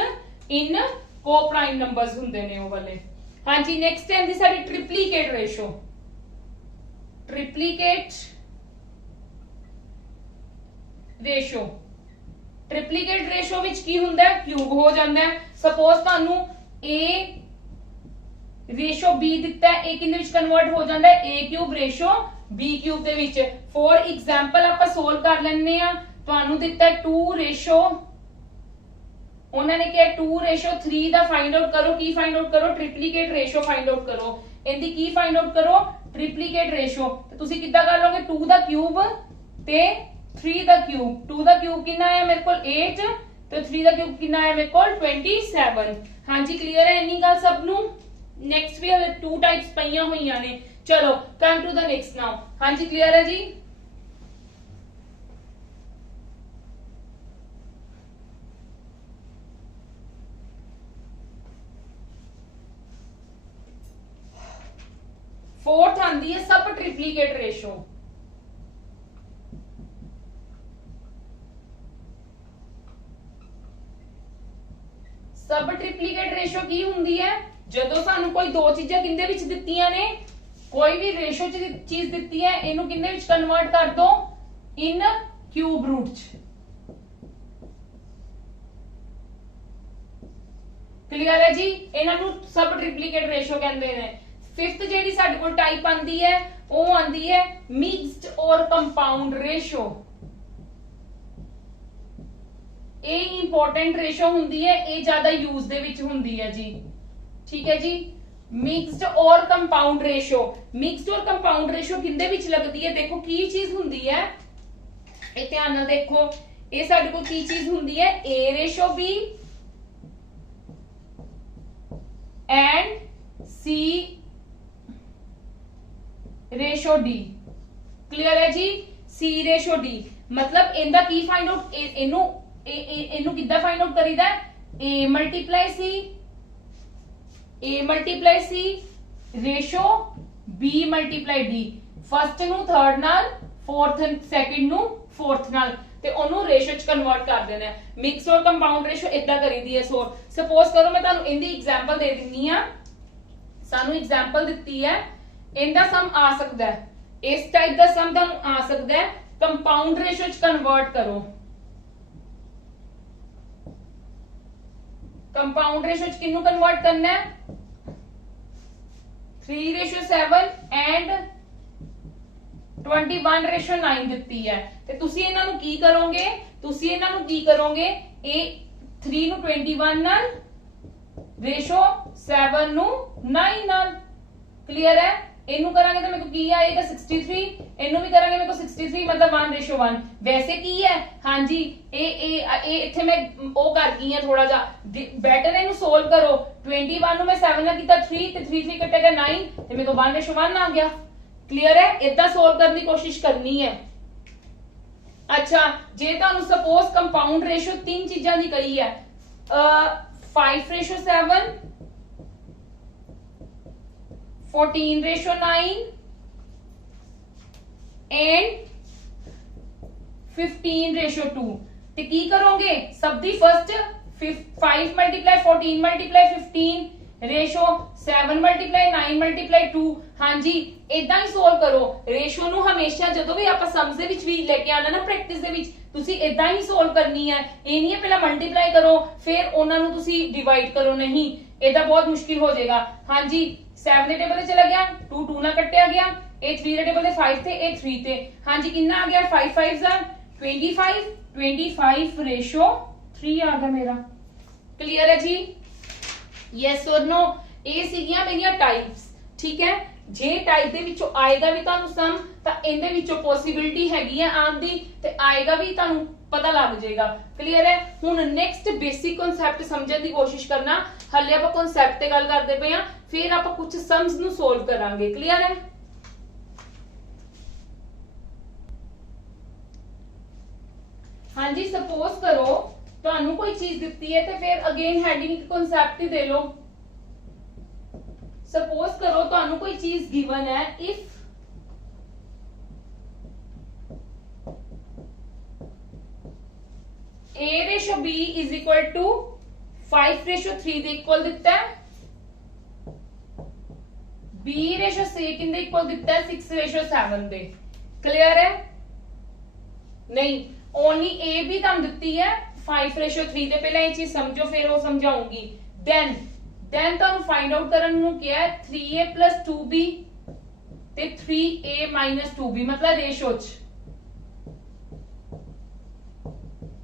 ਇਨ ਕੋ ਪ੍ਰਾਈਮ ਨੰਬਰਸ ਹੁੰਦੇ ਨੇ ਉਹ ਵਾਲੇ। हाँ जी नेक्स्ट है दी साडी triplicate ratio. Triplicate ratio triplicate ratio विच की हुंदा है क्यूब हो जांदा है। सपोज तुहानू ए रेशो बी दिता है ए किंदे विच कन्वर्ट हो जांदा है a cube ratio b cube दे विच। फॉर एग्जांपल आपां सोल्व कर लैंदे आ तुहानू दिता है 2 रेशो उन्होंने कहा 2:3 दा फाइंड आउट करो की फाइंड आउट करो ट्रिप्लीकेट रेशो फाइंड आउट करो इनदी की फाइंड आउट करो ट्रिप्लीकेट रेशो। तो तुसी किद्दां कर लोगे 2 दा क्यूब ते 3 दा क्यूब 2 दा क्यूब कितना आया मेरे को 8 तो 3 दा क्यूब कितना आया मेरे को 27। हाँ जी क्लियर है इन्नी गल सब नू। नेक्स्ट भी हले 2 टाइप्स पईयां होईयां ने। चलो come to the next now. हाँ जी क्लियर है जी। फोर्थ आंदी है subtriplicate ratio. Subtriplicate ratio की हुंदी है जदों सानू कोई दो चीजां किंदे विच दित्तियां ने कोई भी रेशो चीज दित्ती है इनू किंदे विच कन्वर्ट कर दो इन क्यूब रूट च। क्लियर है जी। इन्हां नू सब ट्रिप्लीकेट रेशो कहंदे ने। फिफ्थ जेडी साडे कोल टाइप आंदी है वो आंदी है मिक्स्ड और कंपाउंड रेशो। ए इंपॉर्टेंट रेशो हुंदी है ए ज्यादा यूज दे विच हुंदी है जी। ठीक है जी। मिक्स्ड और कंपाउंड रेशो मिक्स्ड और कंपाउंड रेशो किंदे विच लगदी है देखो की चीज हुंदी है ए ध्यान नाल देखो ए साडे कोल की चीज हुंदी है a ratio b and c ratio d. Clear है जी। सी रेशो डी मतलब इनका की फाइंड आउट इनू इनू किद्दां फाइंड आउट करीदा a multiply c ratio b multiply d. First नु थर्ड नाल फोर्थ सेकंड नु फोर्थ नाल ते ओनू रेशो च कन्वर्ट कर देना है। मिक्स और कंपाउंड रेशो इदा करीदी है। सो सपोज करो मैं तुहानू इनदी एग्जांपल दे दिन्नी आ। सानू एग्जांपल दित्ती है इनदा सम आ सकता है इस टाइप का सम तुहानू आ सकता है कंपाउंड रेशो च कन्वर्ट करो। कंपाउंड रेशो च किन्नू कन्वर्ट करना है 3:7 एंड 21:9 दित्ती है ते तुसी इन्हां नू की करोगे तुसी इन्हां नू की करोगे ए 3 नू 21 नाल रेशो 7 नू 9 नाल। क्लियर है। इनू करांगे तो मेरे को की आएगा 63 इनू भी करांगे मेरे को 63 मतलब 1:1 वैसे की है। हाँ जी ए इथे मैं ओ कर गई है थोड़ा जा बेटर इनू सोल्व करो 21 नू मैं 7 ना कीता 3 ते 3 कटेगा 9 ते मेरे को 1:1 आ गया। क्लियर है। इदा सोल्व करने की कोशिश करनी है। अच्छा जे तुहानू सपोज कंपाउंड रेशो तीन चीजां दी कही है 5:7 14:9 एंड 15:2 ते की करोगे सब the first 5 multiply 14 multiply 15 ratio 7 multiply 9 multiply 2। हाँ जी इदा ही सोल्व करो। रेशो नू हमेशा जदों भी आपां सम्स दे विच भी लेके आना ना प्रैक्टिस दे विच तुसी इदा ही सोल्व करनी है। ये नहीं है पहला मल्टीप्लाई करो फिर उन्हां नू तुसी डिवाइड करो नहीं इदा बहुत मुश्किल हो जाएगा। हाँ जी 7 दे टेबल ते चला गया 2 2 ना कटिया गया ए 3 दे टेबल ते 5 थे ए 3 थे। हाँ जी कितना आ गया 5 5 25 रेशो 3 आ गया मेरा। क्लियर है जी। यस और नो ए सीगियां मेरिया टाइप्स। ठीक है जे टाइप दे विचों आएगा भी तुहानू सम तां इहदे विचों पॉसिबिलिटी हैगी है आउण दी ते आएगा भी तुहानू पता लग जाएगा। क्लियर है। हुण नेक्स्ट बेसिक कॉन्सैप्ट समझण दी कोशिश करना। हले आपां कॉन्सैप्ट ते गल करदे पए हां, फिर आपां कुछ सम्स नू सोल्व करांगे। क्लियर है। हाँ जी, सपोज करो तुहानू कोई चीज दिती है तो फिर अगेन हेडिंग एक कॉन्सैप्ट ही दे लो। सपोज करो तुहानू कोई चीज गिवन है, if A/B is equal to 5/3 दे इक्वल दिता है, B/C किंदे इक्वल दिता है 6/7 दे। क्लियर है। नहीं, ओनली ए भी तुम दिती है 5/3 दे। पहले ये चीज समझो फिर वो समझाऊंगी। देन तुम फाइंड आउट करन नू क्या है 3a + 2b ते 3a - 2b मतलब रेशो च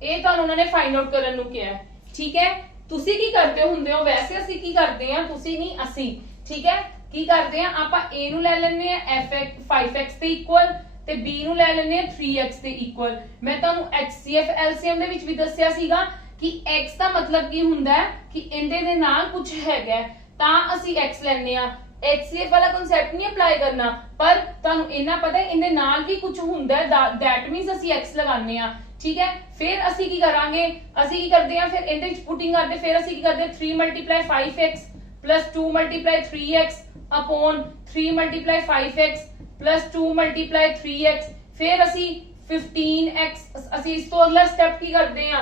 ਇਹ ਤੁਹਾਨੂੰ ਉਹਨਾਂ ਨੇ ਫਾਈਂਡ ਆਊਟ ਕਰਨ ਨੂੰ ਕਿਹਾ। ਠੀਕ ਹੈ। ਤੁਸੀਂ ਕੀ ਕਰਦੇ ਹੁੰਦੇ ਹੋ, ਵੈਸੇ ਅਸੀਂ ਕੀ ਕਰਦੇ ਆ, ਤੁਸੀਂ ਨਹੀਂ ਅਸੀਂ। ਠੀਕ ਹੈ। ਕੀ ਕਰਦੇ ਆ, ਆਪਾਂ a ਨੂੰ ਲੈ ਲੈਣੇ ਆ fx 5x ਦੇ ਇਕੁਅਲ ਤੇ b ਨੂੰ ਲੈ ਲੈਣੇ ਆ 3x ਦੇ ਇਕੁਅਲ। ਮੈਂ ਤੁਹਾਨੂੰ HCF LCM ਦੇ ਵਿੱਚ ਵੀ ਦੱਸਿਆ ਸੀਗਾ ਕਿ x ਦਾ ਮਤਲਬ ਕੀ ਹੁੰਦਾ ਹੈ ਕਿ ਇਹਦੇ ਦੇ ਨਾਲ ਕੁਝ ਹੈਗਾ ਤਾਂ ਅਸੀਂ x ਲੈਣੇ ਆ। HCF वाला कॉन्सेप्ट नहीं अप्लाई करना, पर ਤੁਹਾਨੂੰ ਇੰਨਾ ਪਤਾ ਹੈ ਇਹਦੇ ਨਾਲ ਵੀ ਕੁਝ ਹੁੰਦਾ ਹੈ, दैट मींस ਅਸੀਂ x ਲਗਾਉਂਦੇ ਆ। ठीक है। फिर ਅਸੀਂ ਕੀ ਕਰਾਂਗੇ, ਅਸੀਂ ਕੀ ਕਰਦੇ ਆ, ਫਿਰ ਇਹਦੇ ਵਿੱਚ ਪੁਟਿੰਗ ਕਰਦੇ, ਫਿਰ ਅਸੀਂ ਕੀ ਕਰਦੇ 3 × 5x + 2 × 3x upon 3 × 5x + 2 × 3x। फिर ਅਸੀਂ 15x ਅਸੀਂ ਇਸ ਤੋਂ ਅਗਲਾ ਸਟੈਪ ਕੀ ਕਰਦੇ ਆ,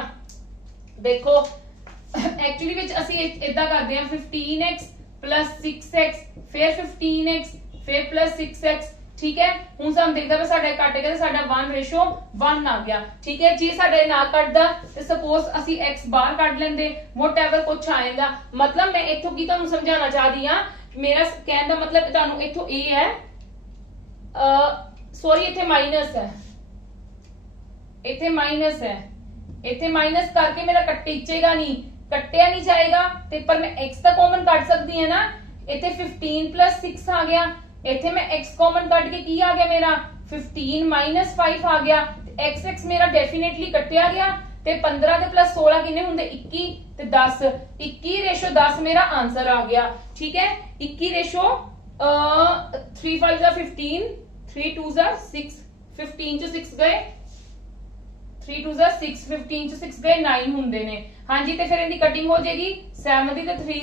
ਦੇਖੋ एक्चुअली ਵਿੱਚ ਅਸੀਂ ਇਦਾਂ ਕਰਦੇ ਆ 15x + 6x फिर 15x फिर + 6x। ठीक है। ਹੁਣ ਸਾਨੂੰ ਦੇਖਦਾ ਵਾ ਸਾਡਾ ਕੱਟ ਗਿਆ ਤੇ ਸਾਡਾ 1/1 ਆ ਗਿਆ। ਠੀਕ ਹੈ। ਜੇ ਸਾਡਾ ਨਾ ਕੱਟਦਾ ਤੇ ਸਪੋਜ਼ ਅਸੀਂ x ਬਾਹਰ ਕੱਢ ਲੈਂਦੇ, ਵਟਐਵਰ ਕੁਝ ਆਏਗਾ। ਮਤਲਬ ਮੈਂ ਇੱਥੋਂ ਕੀ ਤੁਹਾਨੂੰ ਸਮਝਾਉਣਾ ਚਾਹਦੀ ਆ, ਮੇਰਾ ਕਹਿਣ ਦਾ ਮਤਲਬ ਤੁਹਾਨੂੰ ਇੱਥੋਂ ਇਹ ਹੈ, ਸੌਰੀ ਇੱਥੇ ਮਾਈਨਸ ਹੈ, ਇੱਥੇ ਮਾਈਨਸ ਹੈ, ਇੱਥੇ ਮਾਈਨਸ ਕਰਕੇ ਮੇਰਾ ਕੱਟੇਗਾ ਨਹੀਂ, ਕੱਟਿਆ ਨਹੀਂ ਜਾਏਗਾ ਤੇ ਪਰ ਮੈਂ x ਤਾਂ ਕਾਮਨ ਕੱਢ ਸਕਦੀ ਹਾਂ ਨਾ। ਇੱਥੇ 15 + 6 ਆ ਗਿਆ, ਇੱਥੇ ਮੈਂ x ਕਾਮਨ ਕੱਢ ਕੇ ਕੀ ਆ ਗਿਆ ਮੇਰਾ 15 - 5 ਆ ਗਿਆ। x ਮੇਰਾ ਡੈਫੀਨਿਟਲੀ ਕੱਟਿਆ ਗਿਆ ਤੇ 15 ਤੇ + 16 ਕਿੰਨੇ ਹੁੰਦੇ 21 ਤੇ 10, 21/10 ਮੇਰਾ ਆਨਸਰ ਆ ਗਿਆ। ਠੀਕ ਹੈ। 21 3 5 15 3 2 6 15 ਚ 6 ਗਏ, 3 2 6 15 ਚ 6 ਗਏ 9 ਹੁੰਦੇ ਨੇ। ਹਾਂਜੀ, ਤੇ ਫਿਰ ਇਹਦੀ ਕਟਿੰਗ ਹੋ ਜਾਏਗੀ 7 ਦੀ ਤੇ 3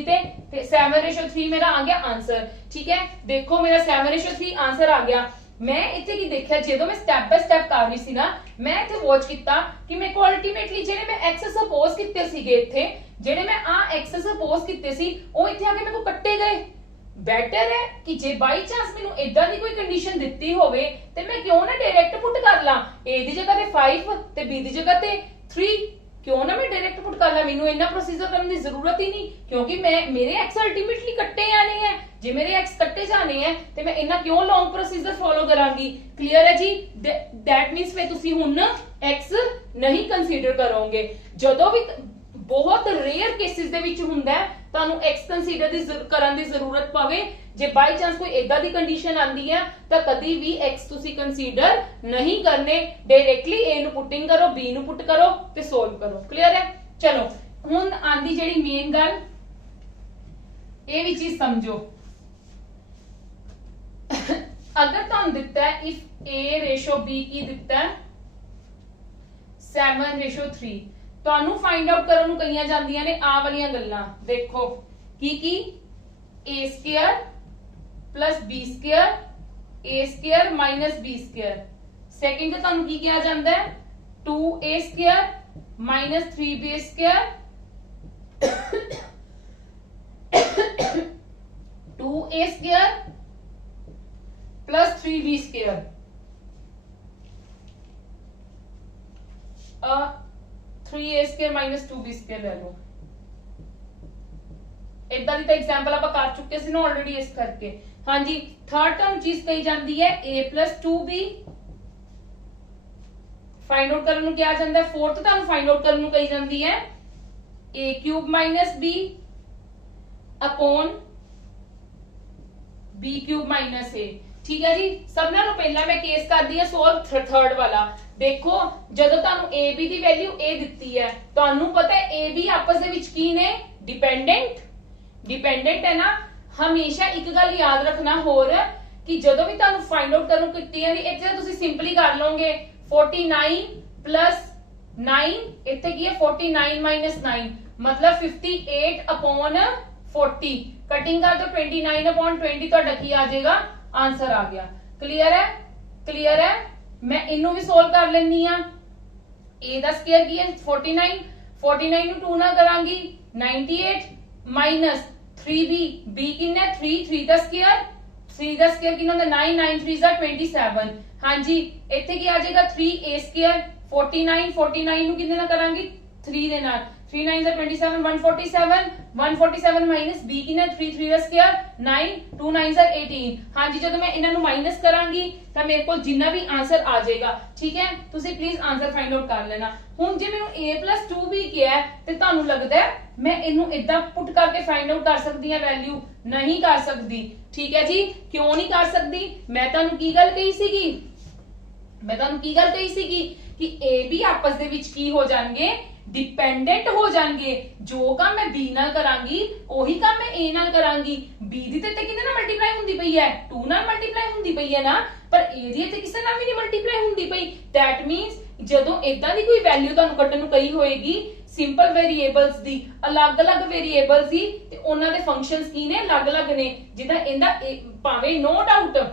ਤੇ 7/3 ਮੇਰਾ ਆ ਗਿਆ ਆਨਸਰ। ਠੀਕ ਹੈ। ਦੇਖੋ ਮੇਰਾ 7/3 ਆਨਸਰ ਆ ਗਿਆ। ਮੈਂ ਇੱਥੇ ਕੀ ਦੇਖਿਆ, ਜਦੋਂ ਮੈਂ ਸਟੈਪ ਬਾय ਸਟੈਪ ਕਰ ਰਹੀ ਸੀ ਨਾ, ਮੈਂ ਇੱਥੇ ਵਾਚ ਕੀਤਾ ਕਿ ਮੇਰੇ ਕੋਲ ਅਲਟੀਮੇਟਲੀ ਜਿਹੜੇ ਮੈਂ x ਸਪੋਜ਼ ਕੀਤੇ ਸੀਗੇ, ਇੱਥੇ ਜਿਹੜੇ ਮੈਂ ਆ x ਸਪੋਜ਼ ਕੀਤੇ ਸੀ ਉਹ ਇੱਥੇ ਆ ਕੇ ਮੇਰੇ ਕੋ ਕੱਟੇ ਗਏ। ਬੈਟਰ ਹੈ ਕਿ ਜੇ ਬਾਈ ਚਾਂਸ ਮੈਨੂੰ ਇਦਾਂ ਦੀ ਕੋਈ ਕੰਡੀਸ਼ਨ ਦਿੱਤੀ ਹੋਵੇ ਤੇ ਮੈਂ ਕਿਉਂ ਨਾ ਡਾਇਰੈਕਟ ਪੁੱਟ ਕਰ ਲਾਂ, a ਦੀ ਜਗ੍ਹਾ ਤੇ 5 ਤੇ b ਦੀ ਜਗ੍ਹਾ ਤੇ 3, क्यों ना मैं डायरेक्ट पुट कर ला, मेनू इतना प्रोसीजर करने की जरूरत ही नहीं, क्योंकि मैं मेरे एक्स अल्टीमेटली कट्टे जाने हैं। जे मेरे एक्स कट्टे जाने हैं तो मैं इतना क्यों लॉन्ग प्रोसीजर फॉलो करांगी। क्लियर है जी। दैट मींस मैं तुसी हुन एक्स नहीं कंसीडर करोगे। जदों भी बहुत रेयर केसेस दे विच हुंदा है ਤੁਹਾਨੂੰ x ਕੰਸੀਡਰ ਦੀ ਕਰਨ ਦੀ ਜ਼ਰੂਰਤ ਪਵੇ, ਜੇ ਬਾਈ ਚਾਂਸ ਕੋਈ ਇਦਾਂ ਦੀ ਕੰਡੀਸ਼ਨ ਆਂਦੀ ਹੈ ਤਾਂ ਕਦੀ ਵੀ x ਤੁਸੀਂ ਕੰਸੀਡਰ ਨਹੀਂ ਕਰਨੇ। ਡਾਇਰੈਕਟਲੀ a ਨੂੰ ਪੁੱਟਿੰਗ ਕਰੋ, b ਨੂੰ ਪੁੱਟ ਕਰੋ ਤੇ ਸੋਲਵ ਕਰੋ। ਕਲੀਅਰ ਹੈ। ਚਲੋ ਹੁਣ ਆਂਦੀ ਜਿਹੜੀ ਮੇਨ ਗੱਲ, ਇਹ ਵੀ ਚੀਜ਼ ਸਮਝੋ। ਅਗਰ ਤੁਹਾਨੂੰ ਦਿੱਤਾ ਹੈ if a/b ਕੀ ਦਿੱਤਾ ਹੈ 7/3, ਤੁਹਾਨੂੰ ਫਾਈਂਡ ਆਊਟ ਕਰਨ ਨੂੰ ਕਹੀਆਂ ਜਾਂਦੀਆਂ ਨੇ ਆ ਵਾਲੀਆਂ ਗੱਲਾਂ। ਦੇਖੋ ਕੀ a² + b² a² - b²। Second ਤੇ ਤੁਹਾਨੂੰ ਕੀ ਕਿਹਾ ਜਾਂਦਾ ਹੈ 2a² - 3b², 2a² + 3b²। 3a² - 2b² ਲੈ ਲਓ। ਇਦਾਂ ਦੀ ਤਾਂ ਐਗਜ਼ਾਮਪਲ ਆਪਾਂ ਕਰ ਚੁੱਕੇ ਸੀ ਨਾ ਆਲਰੇਡੀ, ਇਸ ਕਰਕੇ। ਹਾਂਜੀ, ਥਰਡ ਟਰਮ ਚੀਜ਼ ਕਹੀ ਜਾਂਦੀ ਹੈ a + 2b। ਫਾਈਂਡ ਆਊਟ ਕਰਨ ਨੂੰ ਕਿਹਾ ਜਾਂਦਾ ਹੈ। ਫੋਰਥ ਤੁਹਾਨੂੰ ਫਾਈਂਡ ਆਊਟ ਕਰਨ ਨੂੰ ਕਹੀ ਜਾਂਦੀ ਹੈ a³ - b upon b cube minus a। ठीक है जी। सब नालों पहला मैं केस करदी है सोल्व थर्ड वाला। देखो ਜਦੋਂ ਤੁਹਾਨੂੰ ab ਦੀ ਵੈਲਿਊ a ਦਿੱਤੀ ਹੈ, ਤੁਹਾਨੂੰ ਪਤਾ ਹੈ ab ਆਪਸ ਦੇ ਵਿੱਚ ਕੀ ਨੇ, डिपेंडेंट है ना। हमेशा एक गल याद रखना होर कि ਜਦੋਂ भी ਤੁਹਾਨੂੰ फाइंड आउट करो कितनी है, ਇੱਥੇ ਤੁਸੀਂ ਸਿੰਪਲੀ ਕਰ ਲਓਗੇ 49 प्लस 9, ਇੱਥੇ ਕੀ ਹੈ 49 माइनस 9 मतलब 58 अपॉन 40, कटिंग कर दो 29 अपॉन 20, ਤੁਹਾਡਾ ਕੀ ਆ ਜਾਏਗਾ, आंसर आ गया। क्लियर है। मैं इनू भी सोल्व कर लेनी आ। a ਦਾ ਸਕੁਅਰ ਕੀ ਹੈ 49 ਨੂੰ 2 ਨਾਲ ਕਰਾਂਗੀ 98 माइनस 3b, b किन्ना 3 ਦਾ ਸਕੁਅਰ ਕਿੰਨਾ ਹੁੰਦਾ 9 9 3 ਦਾ 27। ਹਾਂਜੀ ਇੱਥੇ ਕੀ ਆ ਜਾਏਗਾ 3a ਸਕੁਅਰ 49 ਨੂੰ ਕਿੰਨੇ ਨਾਲ ਕਰਾਂਗੀ 3 ਦੇ ਨਾਲ 3 9 ਦਾ 27 147 माइनस b किन्ना 3 ਦਾ ਸਕੁਅਰ 9 2 9 ਦਾ 18। ਹਾਂਜੀ ਜਦੋਂ ਮੈਂ ਇਹਨਾਂ ਨੂੰ ਮਾਈਨਸ ਕਰਾਂਗੀ ਤਾਂ ਮੇਰੇ ਕੋਲ ਜਿੰਨਾ ਵੀ ਆਨਸਰ ਆ ਜਾਏਗਾ। ਠੀਕ ਹੈ, ਤੁਸੀਂ ਪਲੀਜ਼ ਆਨਸਰ ਫਾਈਂਡ ਆਊਟ ਕਰ ਲੈਣਾ। ਹੁਣ ਜੇ ਮੈਨੂੰ a 2b ਕਿਹਾ ਤੇ ਤੁਹਾਨੂੰ ਲੱਗਦਾ ਹੈ ਮੈਂ ਇਹਨੂੰ ਇਦਾਂ ਪੁੱਟ ਕਰਕੇ ਫਾਈਂਡ ਆਊਟ ਕਰ ਸਕਦੀ ਹਾਂ ਵੈਲਿਊ, ਨਹੀਂ ਕਰ ਸਕਦੀ। ਠੀਕ ਹੈ ਜੀ, ਕਿਉਂ ਨਹੀਂ ਕਰ ਸਕਦੀ? ਮੈਂ ਤੁਹਾਨੂੰ ਕੀ ਗੱਲ ਕਹੀ ਸੀਗੀ ਕਿ a b ਆਪਸ ਦੇ ਵਿੱਚ ਕੀ ਹੋ ਜਾਣਗੇ, डिपेंडेंट हो जाएंगे। जो काम मैं b नाल करांगी ओही काम मैं a नाल करांगी। b दी ते किने नाल मल्टीप्लाई हुंदी पई है 2 नाल मल्टीप्लाई हुंदी पई है ना, पर a दी ते किसे नाल भी नहीं मल्टीप्लाई हुंदी पई। दैट मींस जदों इदां दी कोई वैल्यू तुहानू कड्ढण नू कही होएगी सिंपल वेरिएबल्स दी, अलग-अलग वेरिएबल्स दी ते उन्हां दे फंक्शंस की ने अलग-अलग ने। जिदा इंदा भाਵੇਂ नो डाउट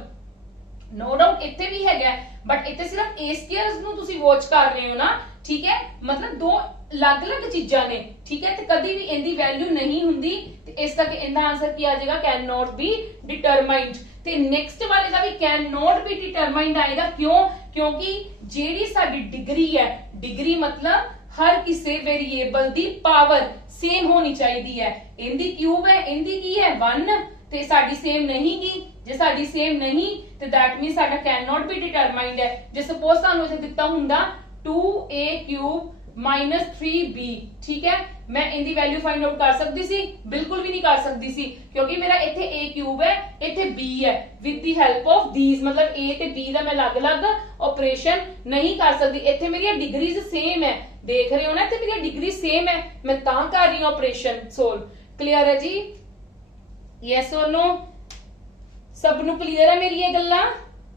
ਇੱਥੇ ਵੀ ਹੈਗਾ, बट ਇੱਥੇ सिर्फ a स्क्वायर्स ਨੂੰ ਤੁਸੀਂ ਵਾਚ ਕਰ ਰਹੇ ਹੋ ਨਾ। ठीक है, मतलब दो अलग-अलग चीजां ने। ठीक है, ते कदी भी इनदी वैल्यू नहीं हुंदी ते इस करके इनदा आंसर की आ जाएगा कैन नॉट बी डिटरमाइंड। ते नेक्स्ट वाले दा भी कैन नॉट बी डिटरमाइंड आएगा। क्यों? क्योंकि जेडी साडी डिग्री है, डिग्री मतलब हर किसी वेरिएबल दी पावर सेम होनी चाहिए है। इनदी क्यूब है, इनदी की है 1 ते साडी सेम नहीं की। जे साडी सेम नहीं ते दैट मींस साडा कैन नॉट बी डिटरमाइंड है। जे सपोज ਤੁਹਾਨੂੰ इथे ਦਿੱਤਾ ਹੁੰਦਾ 2a क्यूब माइनस 3b, ठीक है, मैं इनकी वैल्यू फाइंड आउट कर सकती सी? बिल्कुल भी नहीं कर सकती सी, क्योंकि मेरा इथे a क्यूब है, इथे b है। With the help of these मतलब a ते b दा मैं अलग-अलग ऑपरेशन नहीं कर सकती। इथे मेरी डिग्रीज सेम है, देख रहे हो ना, इथे मेरी डिग्री सेम है, मैं तां कर रही हूं ऑपरेशन सोल्व। क्लियर है जी? यस और नो? सब नु क्लियर है मेरी ये गल्लां?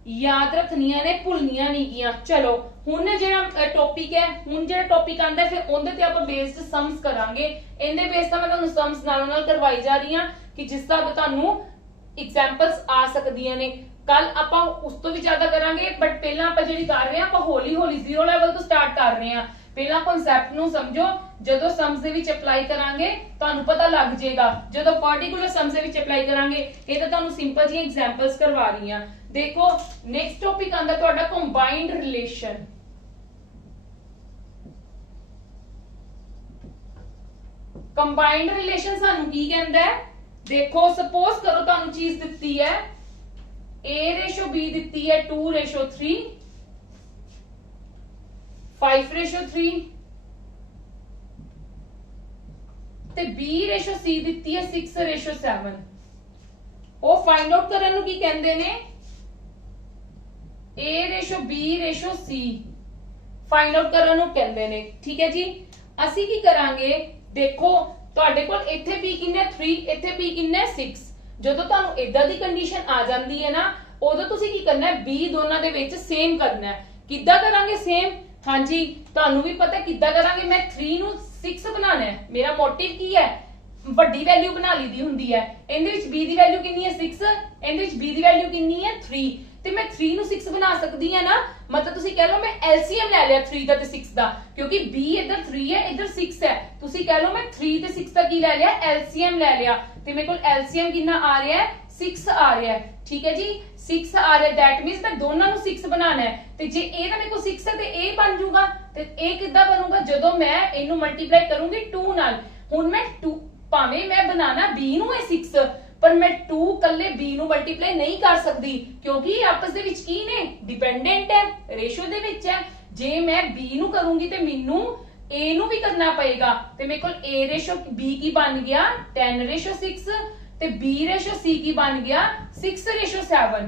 याद रखनियां ने, भुलनियां नहीं गियां। चलो हुण जेड़ा टॉपिक है, हुण जेड़ा टॉपिक आंदा है फिर उहदे ते आपां बेस्ड सम्स करांगे। इहदे बेस ते मैं तुहानू सम्स नालों नाल करवाई जा रही हां कि जिस तरह तुहानू एग्जांपल्स आ सकदियां ने। कल आपां उस तो भी ज्यादा करांगे, बट पहला आपां जेड़ी कर रहे हां आपां हौली हौली जीरो लेवल तो स्टार्ट कर रहे हां। पहला कांसेप्ट नू समझो, जदों सम्स दे विच अप्लाई करांगे तुहानू पता लग जाएगा। जदों पार्टिकुलर सम्स दे विच अप्लाई करांगे ये तो तुहानू सिंपल जी एग्जांपल्स करवा रही हां। देखो नेक्स्ट टॉपिक आंदा तुहाडा कंबाइंड रिलेशन। कंबाइंड रिलेशन सानू की कहंदा है? देखो सपोज करो तुहानू चीज दित्ती है a/b दित्ती है 2/3 5/3 ते b/c दित्ती है 6/7। ਉਹ फाइंड आउट ਕਰਨ ਨੂੰ ਕੀ ਕਹਿੰਦੇ ਨੇ? a/b/c फाइंड आउट ਕਰਨ ਨੂੰ ਕਹਿੰਦੇ ਨੇ। ठीक है जी, ਅਸੀਂ ਕੀ ਕਰਾਂਗੇ? देखो ਤੁਹਾਡੇ ਕੋਲ ਇੱਥੇ b ਕਿੰਨਾ 3, ਇੱਥੇ b ਕਿੰਨਾ 6। ਜਦੋਂ ਤੁਹਾਨੂੰ ਇਦਾਂ ਦੀ ਕੰਡੀਸ਼ਨ ਆ ਜਾਂਦੀ ਹੈ ਨਾ, ਉਦੋਂ ਤੁਸੀਂ ਕੀ ਕਰਨਾ ਹੈ? b ਦੋਨਾਂ ਦੇ ਵਿੱਚ ਸੇਮ ਕਰਨਾ ਹੈ। ਕਿੱਦਾਂ ਕਰਾਂਗੇ ਸੇਮ? ਹਾਂਜੀ ਤੁਹਾਨੂੰ ਵੀ ਪਤਾ ਕਿੱਦਾਂ ਕਰਾਂਗੇ। ਮੈਂ 3 ਨੂੰ 6 ਬਣਾਉਣਾ ਹੈ। ਮੇਰਾ ਮੋਟਿਵ ਕੀ ਹੈ? ਵੱਡੀ ਵੈਲਿਊ ਬਣਾ ਲਈਦੀ ਹੁੰਦੀ ਹੈ। ਇਹਦੇ ਵਿੱਚ b ਦੀ ਵੈਲਿਊ ਕਿੰਨੀ ਹੈ 6, ਇਹਦੇ ਵਿੱਚ b ਦੀ ਵੈਲਿਊ ਕਿੰਨੀ ਹੈ 3, ਤੇ ਮੈਂ 3 ਨੂੰ 6 ਬਣਾ ਸਕਦੀ ਹਾਂ ਨਾ। मतलब ਤੁਸੀਂ कह लो मैं LCM ले लिया 3 ਦਾ ਤੇ 6 ਦਾ, क्योंकि b इधर 3 है इधर 6 है। ਤੁਸੀਂ कह लो मैं 3 ਤੇ 6 ਦਾ ਕੀ ਲੈ ਲਿਆ? LCM ਲੈ ਲਿਆ, ਤੇ ਮੇਰੇ ਕੋਲ LCM ਕਿੰਨਾ ਆ ਰਿਹਾ ਹੈ? 6 ਆ ਰਿਹਾ ਹੈ। ठीक है जी, 6 आ रहा है। दैट मींस मैं दोनों ਨੂੰ 6 बनाना है। ਤੇ ਜੇ a ਦਾ ਮੇਰੇ ਕੋਲ 6 ਹੈ ਤੇ a ਬਣ ਜਾਊਗਾ। ਤੇ a ਕਿੱਦਾਂ ਬਣੂਗਾ? ਜਦੋਂ ਮੈਂ ਇਹਨੂੰ ਮਲਟੀਪਲਾਈ ਕਰੂੰਗੀ 2 ਨਾਲ। ਹੁਣ ਮੈਂ 2 ਭਾਵੇਂ ਮੈਂ ਬਣਾਣਾ b ਨੂੰ ਹੈ 6, पर मैं 2 कल्ले b ਨੂੰ मल्टीप्लाई नहीं कर सकती, क्योंकि आपस ਦੇ ਵਿੱਚ ਕੀ ਨੇ? डिपेंडेंट है, रेशियो ਦੇ ਵਿੱਚ है। ਜੇ मैं b ਨੂੰ ਕਰੂੰਗੀ ਤੇ ਮੈਨੂੰ a ਨੂੰ ਵੀ ਕਰਨਾ ਪਏਗਾ, ਤੇ ਮੇਰੇ ਕੋਲ a रेशियो b ਕੀ ਬਣ ਗਿਆ 10/6, ਤੇ ਤੇ B/C ਕੀ ਬਣ ਗਿਆ 6/7।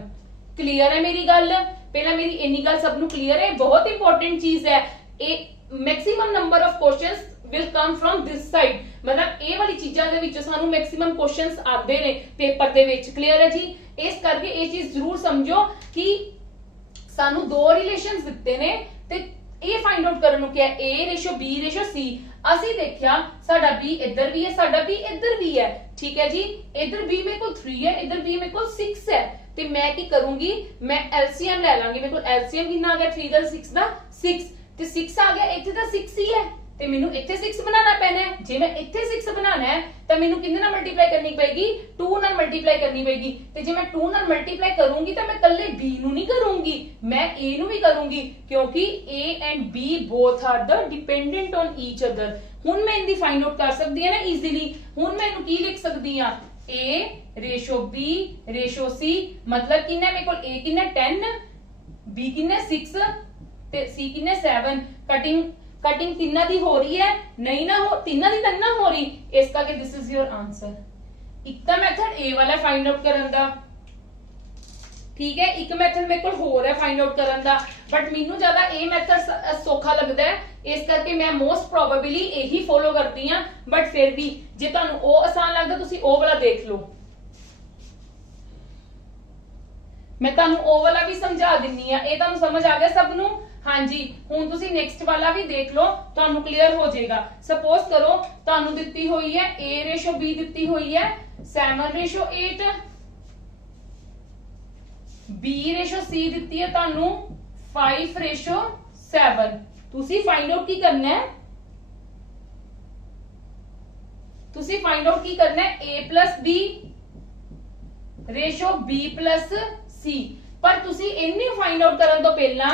क्लियर है मेरी गल? पहला मेरी इन्नी गल सब नु क्लियर है? बहुत इंपॉर्टेंट चीज है। ए maximum number of questions will come from this side, मतलब ए वाली चीजां दे विच सानू मैक्सिमम क्वेश्चंस आते ने पेपर दे विच। क्लियर है जी? इस करके ये चीज जरूर समझो कि सानू दो रिलेशंस दिते ने ते ए फाइंड आउट करन नु क्या A/B/C। ਅਸੀਂ ਦੇਖਿਆ ਸਾਡਾ B ਇੱਧਰ ਵੀ ਹੈ, ਸਾਡਾ B ਇੱਧਰ ਵੀ ਹੈ। ठीक है जी? इधर B मेरे को 3 है, इधर B मेरे को 6 है। ਤੇ ਮੈਂ ਕੀ ਕਰੂੰਗੀ, ਮੈਂ LCM ਲੈ ਲਾਂਗੀ। ਮੇਰੇ ਕੋਲ LCM ਕਿੰਨਾ ਆ ਗਿਆ 3 ਦਾ 6 ਦਾ 6 ਤੇ 6 ਆ ਗਿਆ, ਇੱਥੇ ਤਾਂ 6 ਹੀ ਹੈ ਤੇ ਮੈਨੂੰ ਇੱਥੇ 6 ਬਣਾਉਣਾ ਪੈਣਾ ਹੈ। ਜੇ ਮੈਂ ਇੱਥੇ 6 ਬਣਾਉਣਾ ਹੈ ਤਾਂ ਮੈਨੂੰ ਕਿੰਨੇ ਨਾਲ ਮਲਟੀਪਲਾਈ ਕਰਨੀ ਪਏਗੀ 2 ਨਾਲ ਮਲਟੀਪਲਾਈ ਕਰਨੀ ਪਏਗੀ। ਤੇ ਜੇ ਮੈਂ 2 ਨਾਲ ਮਲਟੀਪਲਾਈ ਕਰੂੰਗੀ ਤਾਂ ਮੈਂ ਇਕੱਲੇ B ਨੂੰ ਨਹੀਂ ਕਰੂੰਗੀ, ਮੈਂ A ਨੂੰ ਵੀ ਕਰੂੰਗੀ ਕਿਉਂਕਿ A and B both are the dependent on each other। ਹੁਣ ਮੈਂ ਇਹਦੀ ਫਾਈਂਡ ਆਊਟ ਕਰ ਸਕਦੀ ਹਾਂ ਨਾ ਈਜ਼ੀਲੀ। ਹੁਣ ਮੈਂ ਇਹਨੂੰ ਕੀ ਲਿਖ ਸਕਦੀ ਹਾਂ A/B/C, मतलब किन्ना मेरे को A किन्ना 10, B किन्ना 6 ते C किन्ना 7। कटिंग तिन्ना दी हो रही है नहीं ना, हो तिन्ना दी तन्ना हो रही, इस करके दिस इज योर आंसर। एक ता मेथड A वाला फाइंड आउट करन दा, ठीक है। एक मेथड मेरे को होर है फाइंड आउट करन दा, बट मेनू ज्यादा A मेथड सौखा लगदा है, इस करके मैं मोस्ट प्रोबेबली यही फॉलो करती हां। बट फिर भी जे तुहानू ओ आसान लगदा तुसी ओ वाला देख लो, मैं तुहानू ओ वाला भी समझा दिन्नी हां। ए तुहानू समझ आ गया सब नू? हाँ जी। हुण तुसी नेक्स्ट वाला भी देख लो, तुहानू क्लियर हो जाएगा। सपोज करो तुहानू दित्ती हुई है A/B दित्ती हुई है 7/8, B/C दित्ती है तुहानू 5/7। तुसी फाइंड आउट की करना है, तुसी फाइंड आउट की करना है A+B रेशो B+C। पर तुसी इन्नी फाइंड आउट करन तो पहला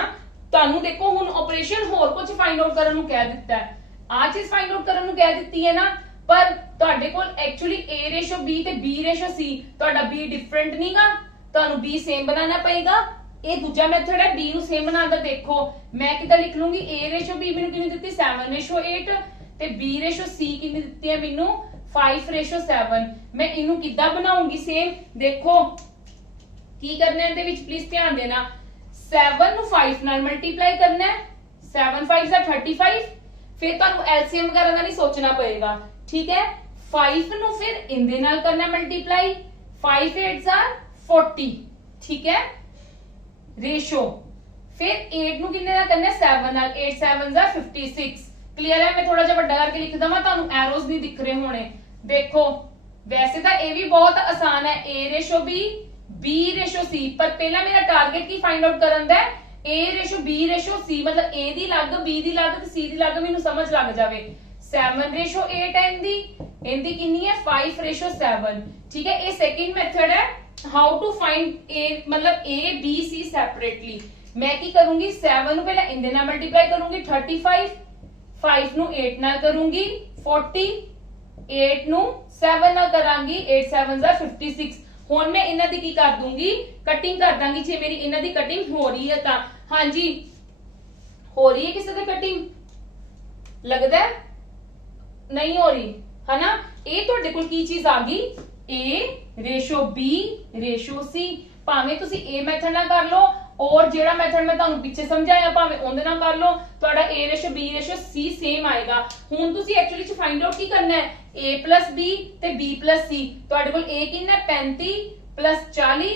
ਤੁਹਾਨੂੰ देखो हुण ऑपरेशन होर कुछ फाइंड आउट करन ਨੂੰ ਕਹਿ ਦਿੱਤਾ ਹੈ, ਆ ਚੀਜ਼ फाइंड आउट करन ਨੂੰ ਕਹਿ ਦਿੱਤੀ ਹੈ ਨਾ। ਪਰ ਤੁਹਾਡੇ ਕੋਲ ਐਕਚੁਅਲੀ A/B ਤੇ B/C, ਤੁਹਾਡਾ B ਡਿਫਰੈਂਟ ਨਹੀਂਗਾ, ਤੁਹਾਨੂੰ B ਸੇਮ ਬਣਾਉਣਾ ਪਏਗਾ। ਇਹ ਦੂਜਾ ਮੈਥਡ ਹੈ B ਨੂੰ ਸੇਮ ਬਣਾਉਣ ਦਾ। ਦੇਖੋ ਮੈਂ ਕਿੱਦਾਂ ਲਿਖ ਲੂੰਗੀ, A/B ਮੈਨੂੰ ਕਿੰਨੀ ਦਿੱਤੀ 7/8 ਤੇ B/C ਕਿੰਨੀ ਦਿੱਤੀ ਹੈ ਮੈਨੂੰ 5/7। ਮੈਂ ਇਹਨੂੰ ਕਿੱਦਾਂ ਬਣਾਉਂਗੀ ਸੇਮ, ਦੇਖੋ ਕੀ ਕਰਨਾ ਇਹਦੇ ਵਿੱਚ ਪਲੀਜ਼ ਧਿਆਨ ਦੇਣਾ। 7 ਨੂੰ 5 ਨਾਲ ਮਲਟੀਪਲਾਈ ਕਰਨਾ ਹੈ, 7 5 ਦਾ 35, ਫਿਰ ਤੁਹਾਨੂੰ LCM ਵਗੈਰਾ ਦਾ ਨਹੀਂ ਸੋਚਣਾ ਪਏਗਾ, ਠੀਕ ਹੈ। 5 ਨੂੰ ਫਿਰ ਇਹਦੇ ਨਾਲ ਕਰਨਾ ਮਲਟੀਪਲਾਈ, 5 8 ਦਾ 40, ਠੀਕ ਹੈ ਰੇਸ਼ੋ। ਫਿਰ 8 ਨੂੰ ਕਿੰਨੇ ਨਾਲ ਕਰਨਾ 7 ਨਾਲ, 8 7 ਦਾ 56। क्लियर है? मैं थोड़ा जिहा ਵੱਡਾ करके लिख दवां, ਤੁਹਾਨੂੰ ਐरोस नहीं दिख रहे होने। देखो वैसे तो ये भी बहुत आसान है A/B B/C, पर पहला मेरा टारगेट की फाइंड आउट करन दा A/B/C, मतलब A दी लग B दी लग ते C दी लग मैनू समझ लग जावे। 7/8 है इनदी कितनी है 5/7, ठीक है। ये सेकंड मेथड है हाउ टू फाइंड A, मतलब A B C सेपरेटली। मैं की करूंगी 7 ਨੂੰ ਪਹਿਲਾਂ ਇਹਦੇ ਨਾਲ ਮਲਟੀਪਲਾਈ ਕਰੂੰਗੀ 35, 5 ਨੂੰ 8 ਨਾਲ ਕਰੂੰਗੀ 40, 8 ਨੂੰ 7 ਨਾਲ ਕਰਾਂਗੀ 8 7 ਦਾ 56। ਹੁਣ ਮੈਂ ਇਹਨਾਂ ਦੀ ਕੀ ਕਰ ਦੂੰਗੀ, ਕਟਿੰਗ ਕਰ ਦਾਂਗੀ। ਜੇ ਮੇਰੀ ਇਹਨਾਂ ਦੀ ਕਟਿੰਗ ਹੋ ਰਹੀ ਹੈ ਤਾਂ ਹਾਂਜੀ ਹੋ ਰਹੀ ਹੈ, ਕਿਸੇ ਦੀ ਕਟਿੰਗ ਲੱਗਦਾ ਨਹੀਂ ਹੋ ਰਹੀ ਹੈ ਨਾ। ਇਹ ਤੁਹਾਡੇ ਕੋਲ ਕੀ ਚੀਜ਼ ਆ ਗਈ A/B/C। ਭਾਵੇਂ ਤੁਸੀਂ ਇਹ ਮੈਥਡ ਨਾਲ ਕਰ ਲਓ और जेड़ा मेथड मैं तुहानू पीछे समझाया भावे उहदे नाल कर लो, तुहाडा A/B/C सेम आएगा। हुण तुसी एक्चुअली च फाइंड आउट की करना है A+B ते B+C। तुहाडे कोल A कितना 35 + 40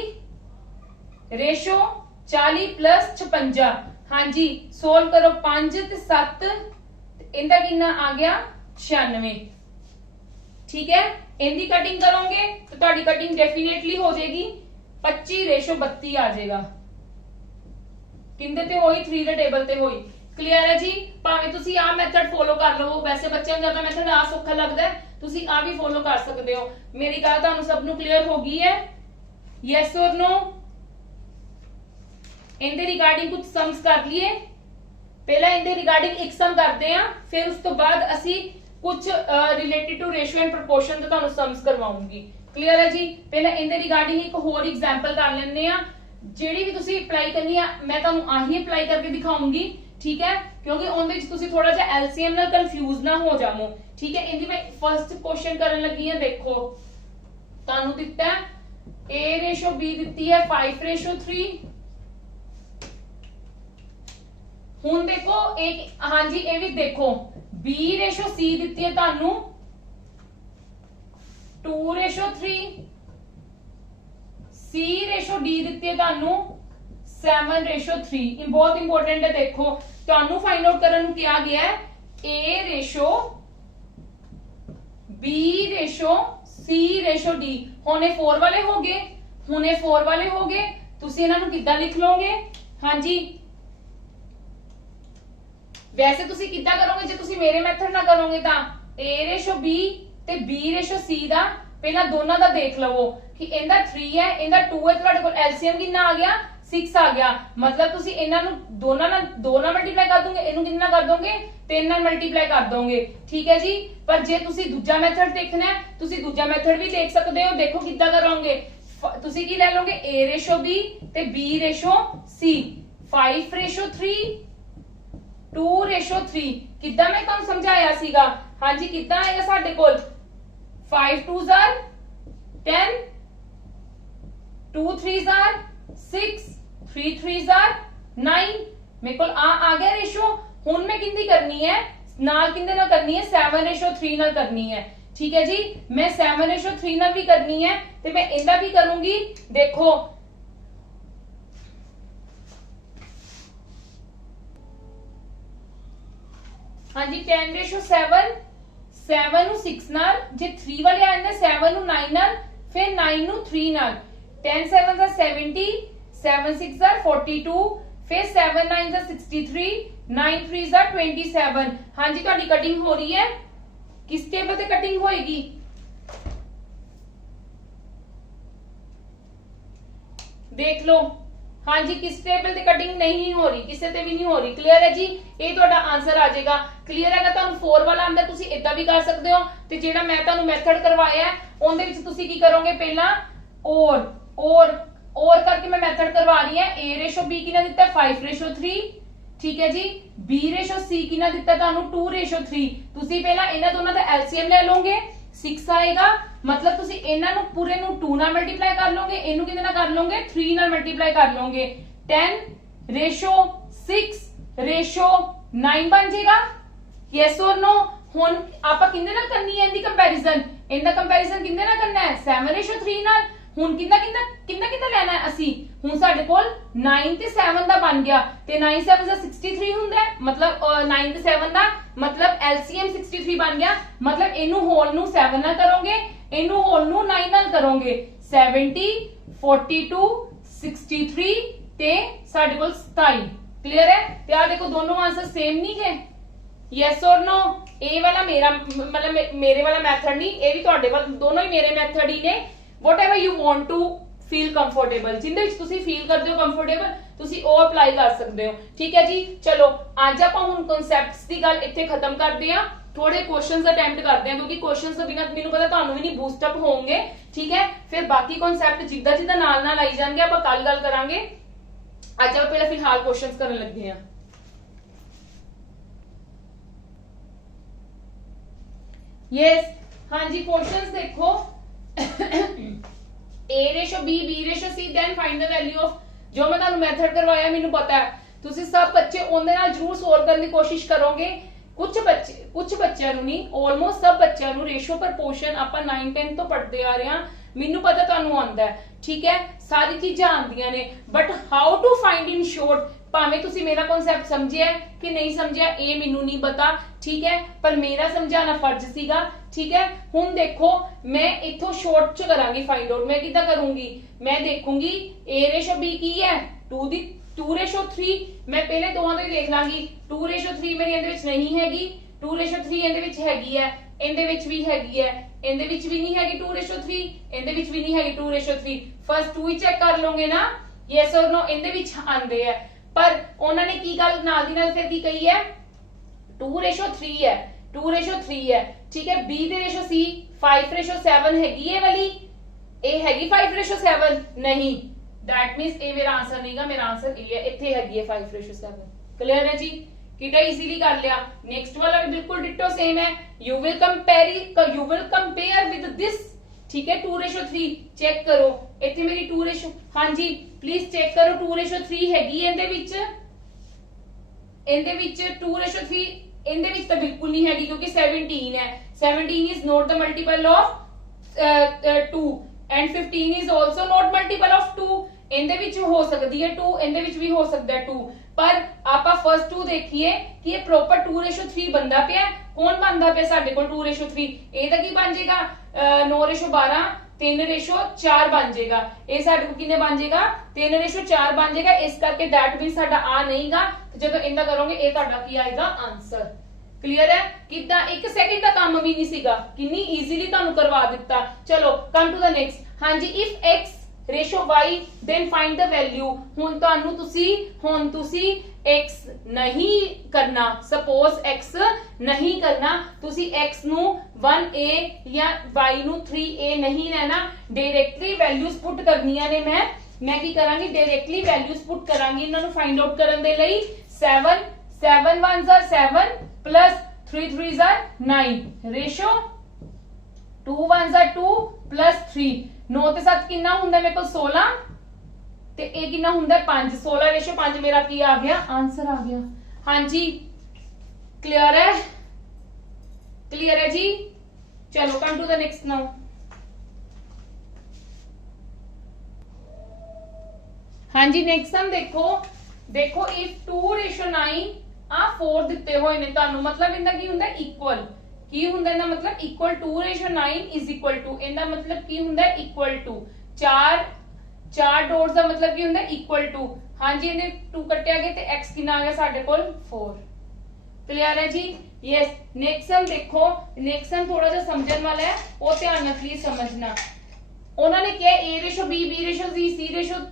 रेशो 40 + 56। हाँ जी सोल्व करो 5 ते 7 इनका कितना आ गया 96, ठीक है। इनकी कटिंग करोगे तो तुहाडी कटिंग डेफिनेटली हो जाएगी 25/32 आ जाएगा। किंदे ते होई 3 दे टेबल ते होई। क्लियर है जी? भाਵੇਂ ਤੁਸੀਂ ਆ ਮੈਥਡ ਫੋਲੋ ਕਰ ਲਵੋ, ਵੈਸੇ ਬੱਚਿਆਂ ਨੂੰ ਜ਼ਿਆਦਾ ਮੈਥਡ ਆ ਸੌਖਾ ਲੱਗਦਾ ਹੈ, ਤੁਸੀਂ ਆ ਵੀ ਫੋਲੋ ਕਰ ਸਕਦੇ ਹੋ। ਮੇਰੀ ਗੱਲ ਤੁਹਾਨੂੰ ਸਭ ਨੂੰ ਕਲੀਅਰ ਹੋ ਗਈ ਹੈ? Yes or no? ਇਹਦੇ ਰਿਗਾਰਡਿੰਗ ਕੁਝ ਸਮਸ ਕਰ ਲਈਏ। ਪਹਿਲਾਂ ਇਹਦੇ ਰਿਗਾਰਡਿੰਗ ਇੱਕ ਸਮ ਕਰਦੇ ਆ, ਫਿਰ ਉਸ ਤੋਂ ਬਾਅਦ ਅਸੀਂ ਕੁਝ related to ratio and proportion ਤੇ ਤੁਹਾਨੂੰ ਸਮਸ ਕਰਵਾਉਂਗੀ। ਕਲੀਅਰ ਹੈ ਜੀ? ਪਹਿਲਾਂ ਇਹਦੇ ਰਿਗਾਰਡਿੰਗ ਇੱਕ ਹੋਰ ਐਗਜ਼ਾਮਪਲ ਕਰ ਲੈਂਦੇ ਆ। ਜਿਹੜੀ ਵੀ ਤੁਸੀਂ ਅਪਲਾਈ ਕਰਨੀ ਆ ਮੈਂ ਤੁਹਾਨੂੰ ਆਹੀ ਅਪਲਾਈ ਕਰਕੇ ਦਿਖਾਉਂਗੀ, ਠੀਕ ਹੈ, ਕਿਉਂਕਿ ਉਹਦੇ ਵਿੱਚ ਤੁਸੀਂ ਥੋੜਾ ਜਿਹਾ LCM ਨਾਲ ਕੰਫਿਊਜ਼ ਨਾ ਹੋ ਜਾਵੋ, ਠੀਕ ਹੈ। ਇਹਦੀ ਮੈਂ ਫਰਸਟ ਕੁਐਸਚਨ ਕਰਨ ਲੱਗੀ ਆ। ਦੇਖੋ ਤੁਹਾਨੂੰ ਦਿੱਤਾ A ਰੇਸ਼ੋ B ਦਿੱਤੀ ਹੈ 5:3। ਹੁਣ ਦੇਖੋ ਇੱਕ ਹਾਂਜੀ ਇਹ ਵੀ ਦੇਖੋ B ਰੇਸ਼ੋ C ਦਿੱਤੀ ਹੈ ਤੁਹਾਨੂੰ 2:3, C ਰੇਸ਼ੋ D ਦਿੱਤੀ ਹੈ ਤੁਹਾਨੂੰ 7:3। ਬਹੁਤ ਇੰਪੋਰਟੈਂਟ ਹੈ। ਦੇਖੋ ਤੁਹਾਨੂੰ ਫਾਈਂਡ ਆਊਟ ਕਰਨ ਨੂੰ ਕਿਹਾ ਗਿਆ ਹੈ A ratio B ratio C ratio D। ਹੁਣ ਇਹ 4 ਵਾਲੇ ਹੋ ਗਏ, ਹੁਣ ਇਹ 4 ਵਾਲੇ ਹੋ ਗਏ। ਤੁਸੀਂ ਇਹਨਾਂ ਨੂੰ ਕਿੱਦਾਂ ਲਿਖ ਲਓਗੇ? ਹਾਂਜੀ ਵੈਸੇ ਤੁਸੀਂ ਕਿੱਦਾਂ ਕਰੋਗੇ? ਜੇ ਤੁਸੀਂ ਮੇਰੇ ਮੈਥਡ ਨਾਲ ਕਰੋਗੇ ਤਾਂ A ਰੇਸ਼ੋ B ਤੇ B ਰੇਸ਼ੋ C ਦਾ ਪਹਿਲਾਂ ਦੋਨਾਂ ਦਾ ਦੇਖ ਲਵੋ ਕਿ ਇਹਦਾ 3 ਹੈ, ਇਹਦਾ 2 ਹੈ, ਤੁਹਾਡੇ ਕੋਲ ਐਲਸੀਐਮ ਕਿੰਨਾ ਆ ਗਿਆ? 6 ਆ ਗਿਆ। ਮਤਲਬ ਤੁਸੀਂ ਇਹਨਾਂ ਨੂੰ ਦੋਨਾਂ ਨਾਲ 2 ਨਾਲ ਮਲਟੀਪਲਾਈ ਕਰ ਦੋਗੇ, ਇਹਨੂੰ ਕਿੰਨਾ ਕਰ ਦੋਗੇ? 3 ਨਾਲ ਮਲਟੀਪਲਾਈ ਕਰ ਦੋਗੇ। ਠੀਕ ਹੈ ਜੀ। ਪਰ ਜੇ ਤੁਸੀਂ ਦੂਜਾ ਮੈਥਡ ਦੇਖਣਾ ਹੈ ਤੁਸੀਂ ਦੂਜਾ ਮੈਥਡ ਵੀ ਦੇਖ ਸਕਦੇ ਹੋ। ਦੇਖੋ ਕਿੱਦਾਂ ਕਰੋਗੇ? ਤੁਸੀਂ ਕੀ ਲੈ ਲਓਗੇ? A ਰੇਸ਼ੋ B ਤੇ B ਰੇਸ਼ੋ C 5:3 2:3। ਕਿੱਦਾਂ ਮੈਂ ਤੁਹਾਨੂੰ ਸਮਝਾਇਆ ਸੀਗਾ? ਹਾਂਜੀ ਕਿੱਦਾਂ ਆਏਗਾ ਸਾਡੇ ਕੋਲ? 5 2s are 10, 2 3s are 6, 3 3s are 9। ਮੇਰੇ ਕੋਲ ਆ ਗਿਆ ਰੇਸ਼ੋ। ਹੁਣ ਮੈਂ ਕਿੰਦੀ ਕਰਨੀ ਹੈ? ਨਾਲ ਕਿੰਦੇ ਨਾਲ ਕਰਨੀ ਹੈ? 7:3 ਨਾਲ ਕਰਨੀ ਹੈ। ਠੀਕ ਹੈ ਜੀ। ਮੈਂ 7:3 ਨਾਲ ਵੀ ਕਰਨੀ ਹੈ ਤੇ ਮੈਂ ਇਹਦਾ ਵੀ ਕਰੂੰਗੀ। ਦੇਖੋ ਹਾਂਜੀ 10:7, 7 ਨੂੰ 6 ਨਾਲ, ਜੇ 3 ਵਾਲੇ ਆ ਜਾਂਦੇ 7 ਨੂੰ 9 ਨਾਲ, ਫਿਰ 9 ਨੂੰ 3 ਨਾਲ। 10 7 ਦਾ 70, 7 6 ਦਾ 42, ਫਿਰ 7 9 ਦਾ 63, 9 3 ਦਾ 27। ਹਾਂਜੀ ਤੁਹਾਡੀ ਕਟਿੰਗ ਹੋ ਰਹੀ ਹੈ। किस टेबल से कटिंग होएगी? देख लो। हाँ जी किस टेबल से कटिंग नहीं हो रही, किसी से भी नहीं हो रही। क्लियर है जी? ये ਤੁਹਾਡਾ आंसर आ जाएगा। क्लियर है? ਤੁਹਾਨੂੰ 4 ਵਾਲਾ ਆਂਦਾ ਤੁਸੀਂ ਇਦਾਂ ਵੀ ਕਰ ਸਕਦੇ ਹੋ ਤੇ ਜਿਹੜਾ ਮੈਂ ਤੁਹਾਨੂੰ ਮੈਥਡ ਕਰਵਾਇਆ ਉਹਦੇ ਵਿੱਚ ਤੁਸੀਂ ਕੀ ਕਰੋਗੇ? ਪਹਿਲਾਂ और करके मैं मेथड करवा रही है। A रेशो B कितना दिता है? 5:3। ठीक है जी। B रेशो C कितना दिता है ਤੁਹਾਨੂੰ? 2:3। ਤੁਸੀਂ ਪਹਿਲਾਂ ਇਹਨਾਂ ਦੋਨਾਂ ਦਾ LCM ਲੈ ਲਓਗੇ 6 ਆਏਗਾ। मतलब ਤੁਸੀਂ ਇਹਨਾਂ ਨੂੰ ਪੂਰੇ ਨੂੰ 2 ਨਾਲ ਮਲਟੀਪਲਾਈ ਕਰ ਲਓਗੇ, ਇਹਨੂੰ ਕਿਹਦੇ ਨਾਲ ਕਰ ਲਓਗੇ? 3 ਨਾਲ ਮਲਟੀਪਲਾਈ ਕਰ ਲਓਗੇ। 10:6:9 ਬਣ ਜਾਏਗਾ। Yes or no? ਹੁਣ ਆਪਾਂ ਕਿੰਨੇ ਨਾਲ ਕਰਨੀ ਹੈ ਇਹਦੀ ਕੰਪੈਰੀਜ਼ਨ? ਇਹਦਾ ਕੰਪੈਰੀਜ਼ਨ ਕਿੰਨੇ ਨਾਲ ਕਰਨਾ ਹੈ? 7:3 ਨਾਲ। ਹੁਣ ਕਿੰਨਾ ਲੈਣਾ ਹੈ ਅਸੀਂ? ਹੁਣ ਸਾਡੇ ਕੋਲ 9 ਤੇ 7 ਦਾ ਬਣ ਗਿਆ ਤੇ 9 7 ਦਾ 63 ਹੁੰਦਾ ਹੈ। मतलब 9 ਤੇ 7 ਦਾ मतलब LCM 63 ਬਣ ਗਿਆ। मतलब ਇਹਨੂੰ ਹੋਲ ਨੂੰ 7 ਨਾਲ ਕਰੋਗੇ, ਇਹਨੂੰ ਹੋਲ ਨੂੰ 9 ਨਾਲ ਕਰੋਗੇ। 70 42 63 ਤੇ ਸਾਡੇ ਕੋਲ 27। क्लियर है? ਤੇ ਆ ਦੇਖੋ ਦੋਨੋਂ ਆंसर सेम नहीं है। यस और नो? ਇਹ ਵਾਲਾ ਮੇਰਾ मतलब ਮੇਰੇ ਵਾਲਾ ਮੈਥਡ ਨਹੀਂ, ਇਹ ਵੀ ਤੁਹਾਡੇ ਵਾਲਾ, ਦੋਨੋਂ ਹੀ ਮੇਰੇ ਮੈਥਡ ਹੀ ਨੇ। whatever you want to feel comfortable, ਜਿੰਦੇ ਵਿੱਚ ਤੁਸੀਂ ਫੀਲ ਕਰਦੇ ਹੋ ਕੰਫਰਟੇਬਲ ਤੁਸੀਂ ਉਹ ਅਪਲਾਈ ਕਰ ਸਕਦੇ ਹੋ। ਠੀਕ ਹੈ ਜੀ। ਚਲੋ ਅੱਜ ਆਪਾਂ ਹੁਣ ਕਨਸੈਪਟਸ ਦੀ ਗੱਲ ਇੱਥੇ ਖਤਮ ਕਰਦੇ ਹਾਂ। ਥੋੜੇ ਕੁਐਸਚਨਸ ਅਟੈਂਪਟ ਕਰਦੇ ਹਾਂ ਕਿਉਂਕਿ ਕੁਐਸਚਨਸ ਤੋਂ ਬਿਨਾਂ ਮੈਨੂੰ ਪਤਾ ਤੁਹਾਨੂੰ ਵੀ ਨਹੀਂ ਬੂਸਟ ਅਪ ਹੋਣਗੇ। ਠੀਕ ਹੈ। ਫਿਰ ਬਾਕੀ ਕਨਸੈਪਟ ਜਿੱਦਾਂ ਨਾਲ ਆਈ ਜਾਣਗੇ ਆਪਾਂ ਕੱਲ ਗੱਲ ਕਰਾਂਗੇ। ਅੱਜ ਆਪਾਂ ਪਹਿਲਾਂ ਫਿਲਹਾਲ ਕੁਐਸਚਨਸ ਕਰਨ ਲੱਗੇ ਹਾਂ। यस हाँ जी क्वेश्चंस देखो। A ratio B, B ratio C, then find the value of। जो मैं ਤੁਹਾਨੂੰ ਮੈਥਡ ਕਰਵਾਇਆ ਮੈਨੂੰ ਪਤਾ ਹੈ ਤੁਸੀਂ ਸਭ ਬੱਚੇ ਉਹਦੇ ਨਾਲ ਜ਼ਰੂਰ ਸੋਲਵ ਕਰਨ ਦੀ ਕੋਸ਼ਿਸ਼ ਕਰੋਗੇ। ਕੁਝ ਬੱਚਿਆਂ ਨੂੰ ਨਹੀਂ, ਆਲਮੋਸਟ ਸਭ ਬੱਚਿਆਂ ਨੂੰ ਰੇਸ਼ੋ ਪ੍ਰਪੋਰਸ਼ਨ ਆਪਾਂ 9 10 ਤੋਂ ਪੜ੍ਹਦੇ ਆ ਰਹੇ ਹਾਂ। ਮੈਨੂੰ ਪਤਾ ਤੁਹਾਨੂੰ ਆਉਂਦਾ ਹੈ। ਠੀਕ ਹੈ। ਸਾਰੀ ਚੀਜ਼ਾਂ ਆਉਂਦੀਆਂ ਨੇ but how to find in short ਭਾਵੇਂ ਤੁਸੀਂ ਮੇਰਾ ਕਨਸੈਪਟ ਸਮਝਿਆ ਕਿ ਨਹੀਂ ਸਮਝਿਆ ਇਹ ਮੈਨੂੰ ਨਹੀਂ ਪਤਾ। ਠੀਕ ਹੈ। ਪਰ ਮੇਰਾ ਸਮਝਾਣਾ ਫਰਜ਼ ਸੀਗਾ। ਠੀਕ ਹੈ। ਹੁਣ ਦੇਖੋ ਮੈਂ ਇੱਥੋਂ ਸ਼ੋਰਟ ਚ ਕਰਾਂਗੀ ਫਾਈਂਡ ਆਊਟ। ਮੈਂ ਕਿੱਦਾਂ ਕਰੂੰਗੀ? ਮੈਂ ਦੇਖੂੰਗੀ A ਰੇਸ਼ੋ B ਕੀ ਹੈ? 2:3। ਮੈਂ ਪਹਿਲੇ ਦੋਵਾਂ ਤੋਂ ਹੀ ਦੇਖ ਲਾਂਗੀ। 2:3 ਮੇਰੀ ਇਹਦੇ ਵਿੱਚ ਨਹੀਂ ਹੈਗੀ, 2:3 ਇਹਦੇ ਵਿੱਚ ਹੈਗੀ ਹੈ, ਇਹਦੇ ਵਿੱਚ ਵੀ ਹੈਗੀ ਹੈ, ਇਹਦੇ ਵਿੱਚ ਵੀ ਨਹੀਂ ਹੈਗੀ 2:3, ਇਹਦੇ ਵਿੱਚ ਵੀ ਨਹੀਂ ਹੈਗੀ 2:3। ਫਸਟ 2 ਹੀ ਚੈੱਕ ਕਰ ਲਓਗੇ ਨਾ। Yes or no? ਇਹਦੇ ਵਿੱਚ ਆਂਦੇ ਆ ਪਰ ਉਹਨਾਂ ਨੇ ਕੀ ਗੱਲ ਨਾਲ ਦੀ ਨਾਲ ਫਿਰ ਕੀ ਕਹੀ ਹੈ? 2:3 ਹੈ, 2:3 ਹੈ। ਠੀਕ ਹੈ। B ਦੇ ਰੇਸ਼ੋ C 5:7 ਹੈਗੀ ਇਹ ਵਾਲੀ, ਇਹ ਹੈਗੀ 5:7 ਨਹੀਂ। दैट मींस ਇਹ ਮੇਰਾ ਆਨਸਰ ਨਹੀਂਗਾ, ਮੇਰਾ ਆਨਸਰ ਇਹ ਹੈ। ਇੱਥੇ ਹੈਗੀ ਹੈ 5:7। क्लियर है जी? कितना इजीली कर लिया। नेक्स्ट वाला भी बिल्कुल डिट्टो सेम है। You will compare with this ठीक है 2:3 चेक करो इतने मेरी 2 हाँ जी प्लीज चेक करो 2:3 हैगी ਇਹਦੇ ਵਿੱਚ 2:3 ਇਹਦੇ ਵਿੱਚ ਤਾਂ ਬਿਲਕੁਲ ਨਹੀਂ ਹੈਗੀ क्योंकि 17 है 17 is not the multiple of 2 and 15 is also not multiple of 2 ਇਹਦੇ ਵਿੱਚ ਹੋ ਸਕਦੀ ਹੈ 2 ਇਹਦੇ ਵਿੱਚ ਵੀ ਹੋ ਸਕਦਾ ਹੈ 2 ਪਰ ਆਪਾਂ ਫਰਸਟ 2 ਦੇਖੀਏ ਕਿ ਇਹ ਪ੍ਰੋਪਰ 2:3 ਬੰਦਾ ਪਿਆ ਕੌਣ ਬੰਦਾ ਪਿਆ ਸਾਡੇ ਕੋਲ 2:3 ਇਹ ਤਾਂ ਕੀ ਬਣ ਜਾਏਗਾ 9:12 3:4 ਬਣ ਜਾਏਗਾ ਇਹ ਸਾਡੇ ਕੋਲ ਕਿੰਨੇ ਬਣ ਜਾਏਗਾ 3:4 ਬਣ ਜਾਏਗਾ ਇਸ ਕਰਕੇ that means ਸਾਡਾ ਆ ਨਹੀਂਗਾ ਤੇ ਜਦੋਂ ਇੰਦਾ ਕਰੋਗੇ ਇਹ ਤੁਹਾਡਾ ਕੀ ਆਏਗਾ ਆਨਸਰ क्लियर है कितना एक सेकंड का काम भी नहीं सीगा कितनी इजीली ਤੁਹਾਨੂੰ ਕਰਵਾ ਦਿੱਤਾ ਚਲੋ ਕਮ ਟੂ ਦਾ ਨੈਕਸਟ ਹਾਂਜੀ if x ratio y then find the value ਹੁਣ ਤੁਸੀਂ x ਨਹੀਂ ਕਰਨਾ ਸਪੋਜ਼ x ਨਹੀਂ ਕਰਨਾ ਤੁਸੀਂ x ਨੂੰ 1a ਜਾਂ y ਨੂੰ 3a ਨਹੀਂ ਲੈਣਾ ਡਾਇਰੈਕਟਲੀ ਵੈਲਿਊਜ਼ ਪੁੱਟ ਕਰਨੀਆਂ ਨੇ ਮੈਂ ਕੀ ਕਰਾਂਗੀ ਡਾਇਰੈਕਟਲੀ ਵੈਲਿਊਜ਼ ਪੁੱਟ ਕਰਾਂਗੀ ਇਹਨਾਂ ਨੂੰ ਫਾਈਂਡ ਆਊਟ ਕਰਨ ਦੇ ਲਈ 7 1s are 7 plus 3 3s are 9 ratio 2 1s are 2 plus 3 9 ਤੇ 7 ਕਿੰਨਾ ਹੁੰਦਾ ਮੇਰੇ ਕੋਲ 16 ਤੇ ਇਹ ਕਿੰਨਾ ਹੁੰਦਾ 5 16 ਰੇਸ਼ੋ 5 ਮੇਰਾ ਕੀ ਆ ਗਿਆ ਆਨਸਰ ਆ ਗਿਆ ਹਾਂਜੀ ਕਲੀਅਰ ਹੈ ਜੀ ਚਲੋ ਕਮ ਟੂ ਦ ਨੈਕਸਟ ਨਾउ ਹਾਂਜੀ ਨੈਕਸਟ ਸਮ ਦੇਖੋ if 2:9 ਆ 4 ਦਿੱਤੇ ਹੋਏ ਨੇ ਤੁਹਾਨੂੰ ਮਤਲਬ ਇਹਦਾ ਕੀ ਹੁੰਦਾ ਇਕੁਅਲ ਕੀ ਹੁੰਦਾ ਇਹਦਾ ਮਤਲਬ ਇਕੁਅਲ 2:9 is equal to ਇਹਦਾ ਮਤਲਬ ਕੀ ਹੁੰਦਾ ਇਕੁਅਲ ਟੂ 4 ਡੋਟਸ ਦਾ ਮਤਲਬ ਕੀ ਹੁੰਦਾ ਇਕੁਅਲ ਟੂ ਹਾਂਜੀ ਇਹਨੇ 2 ਕੱਟਿਆ ਗਿਆ ਤੇ x ਕਿੰਨਾ ਆ ਗਿਆ ਸਾਡੇ ਕੋਲ 4 ਕਲੀਅਰ ਹੈ ਜੀ ਯੈਸ ਨੈਕਸਟ ਸਮ ਦੇਖੋ ਨੈਕਸਟ ਸਮ ਥੋੜਾ ਜਿਹਾ ਸਮਝਣ ਵਾਲਾ ਹੈ ਉਹ ਧਿਆਨ ਨਾਲ ਪਲੀਜ਼ ਸਮਝਣਾ ਉਹਨਾਂ ਨੇ ਕਿਹਾ a:b b:c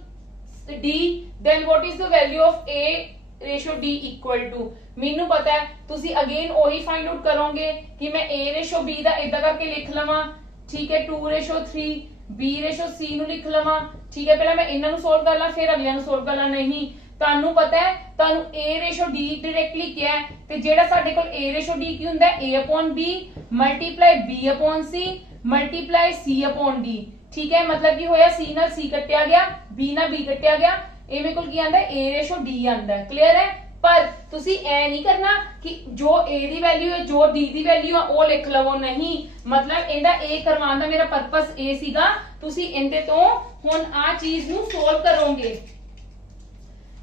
c:d then what is the value of a:d equal to ਮੈਨੂੰ ਪਤਾ ਹੈ ਤੁਸੀਂ ਅਗੇਨ ਉਹੀ ਫਾਈਂਡ ਆਊਟ ਕਰੋਗੇ ਕਿ ਮੈਂ a:b ਦਾ ਇਦਾਂ ਕਰਕੇ ਲਿਖ ਲਵਾਂ ਠੀਕ ਹੈ 2:3 b:c ਨੂੰ ਲਿਖ ਲਵਾਂ ਠੀਕ ਹੈ ਪਹਿਲਾਂ ਮੈਂ ਇਹਨਾਂ ਨੂੰ ਸੋਲਵ ਕਰ ਲਾਂ ਫਿਰ ਅਗਲਿਆਂ ਨੂੰ ਸੋਲਵ ਕਰ ਲਾਂ ਨਹੀਂ ਤੁਹਾਨੂੰ ਪਤਾ ਹੈ ਤੁਹਾਨੂੰ a:d ਡਾਇਰੈਕਟਲੀ ਕਿਹਾ ਤੇ ਜਿਹੜਾ ਸਾਡੇ ਕੋਲ a:d ਕੀ ਹੁੰਦਾ a/b multiply b/c multiply c/d ठीक है मतलब की होया c ਨਾਲ c ਕੱਟਿਆ ਗਿਆ b ਨਾਲ b ਕੱਟਿਆ ਗਿਆ ਇਹ ਮੇਰੇ ਕੋਲ ਕੀ ਆਂਦਾ a:d ਆਂਦਾ ਕਲੀਅਰ ਹੈ ਪਰ ਤੁਸੀਂ ਐ ਨਹੀਂ ਕਰਨਾ ਕਿ ਜੋ a ਦੀ ਵੈਲਿਊ ਹੈ ਜੋ d ਦੀ ਵੈਲਿਊ ਆ ਉਹ ਲਿਖ ਲਵੋ ਨਹੀਂ ਮਤਲਬ ਇਹਦਾ a ਕਰਵਾਉਣ ਦਾ ਮੇਰਾ ਪਰਪਸ ਇਹ ਸੀਗਾ ਤੁਸੀਂ ਇਹਦੇ ਤੋਂ ਹੁਣ ਆ ਚੀਜ਼ ਨੂੰ ਸੋਲਵ ਕਰੋਗੇ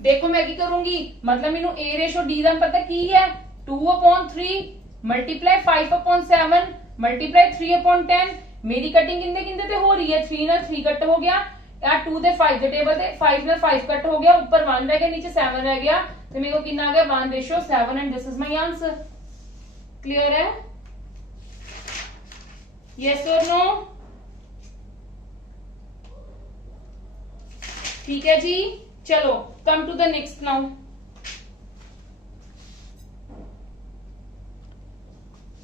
ਦੇਖੋ ਮੈਂ ਕੀ ਕਰੂੰਗੀ ਮਤਲਬ ਮੈਨੂੰ a:d ਦਾ ਪਤਾ ਕੀ ਹੈ 2/3 ਮਲਟੀਪਲਾਈ 5/7 ਮਲਟੀਪਲਾਈ 3/10 मेरी कटिंग किंदे ते हो रही है 3 ਨਾਲ 3 कट हो गया या 2 ਦੇ 5 ਦੇ ਟੇਬਲ ਤੇ 5 ਨਾਲ 5 कट हो गया ऊपर 1 रह गया नीचे 7 रह गया तो मेरे को कितना आ गया 1:7 and this is my answer clear है yes or no ठीक है जी चलो come to the next now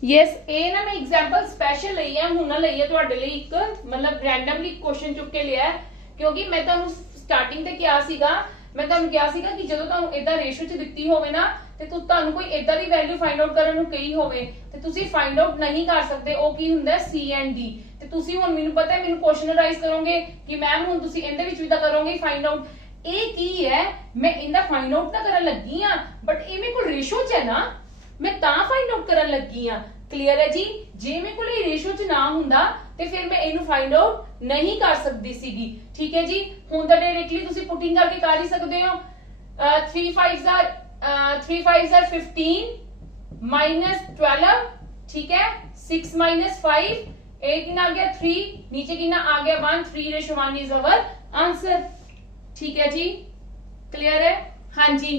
yes ਇਹ ਨਾ ਮੈਂ ਐਗਜ਼ਾਮਪਲ ਸਪੈਸ਼ਲ ਲਈ ਹੈ ਹੁਣ ਨਾ ਲਈ ਹੈ ਤੁਹਾਡੇ ਲਈ ਇੱਕ ਮਤਲਬ ਰੈਂਡਮਲੀ ਕੁਐਸਚਨ ਚੁੱਕ ਕੇ ਲਿਆ ਕਿਉਂਕਿ ਮੈਂ ਤੁਹਾਨੂੰ ਸਟਾਰਟਿੰਗ ਤੇ ਕਿਹਾ ਸੀਗਾ ਕਿ ਜਦੋਂ ਤੁਹਾਨੂੰ ਇਦਾਂ ਰੇਸ਼ੋ ਚ ਦਿੱਤੀ ਹੋਵੇ ਨਾ ਤੇ ਤੁਹਾਨੂੰ ਕੋਈ ਇਦਾਂ ਦੀ ਵੈਲਿਊ ਫਾਈਂਡ ਆਊਟ ਕਰਨ ਨੂੰ ਕਹੀ ਹੋਵੇ ਤੇ ਤੁਸੀਂ ਫਾਈਂਡ ਆਊਟ ਨਹੀਂ ਕਰ ਸਕਦੇ ਉਹ ਕੀ ਹੁੰਦਾ C and D ਤੇ ਤੁਸੀਂ ਹੁਣ ਮੈਨੂੰ ਪਤਾ ਹੈ ਮੈਨੂੰ ਕੁਐਸਚਨ ਰਾਈਜ਼ ਕਰੋਗੇ ਕਿ ਮੈਮ ਹੁਣ ਤੁਸੀਂ ਇਹਦੇ ਵਿੱਚ ਵੀ ਤਾਂ ਕਰੋਗੇ ਫਾਈਂਡ ਆਊਟ ਇਹ ਕੀ ਹੈ ਮੈਂ ਇਹਦਾ ਫਾਈਂਡ ਆਊਟ ਤਾਂ ਕਰਨ ਲੱਗੀ ਆ ਬਟ ਇਹ ਮੇਰੇ ਕੋਲ ਰੇਸ਼ੋ ਚ ਹੈ ਨਾ मैं ता फाइंड आउट करन लगी हां क्लियर है जी जे मेरे कोल रेशो च ना हुंदा ते फिर मैं इनु फाइंड आउट नहीं कर सकदी सीगी ठीक है जी हुण ता डायरेक्टली तुसी पुटिंग करके कर ही सकदे हो 3 5s are 15 minus 12 ठीक है 6 minus 5 ए कितना आ गया 3 नीचे कितना आ गया 1 3:1 is our आंसर ठीक है जी क्लियर है हां जी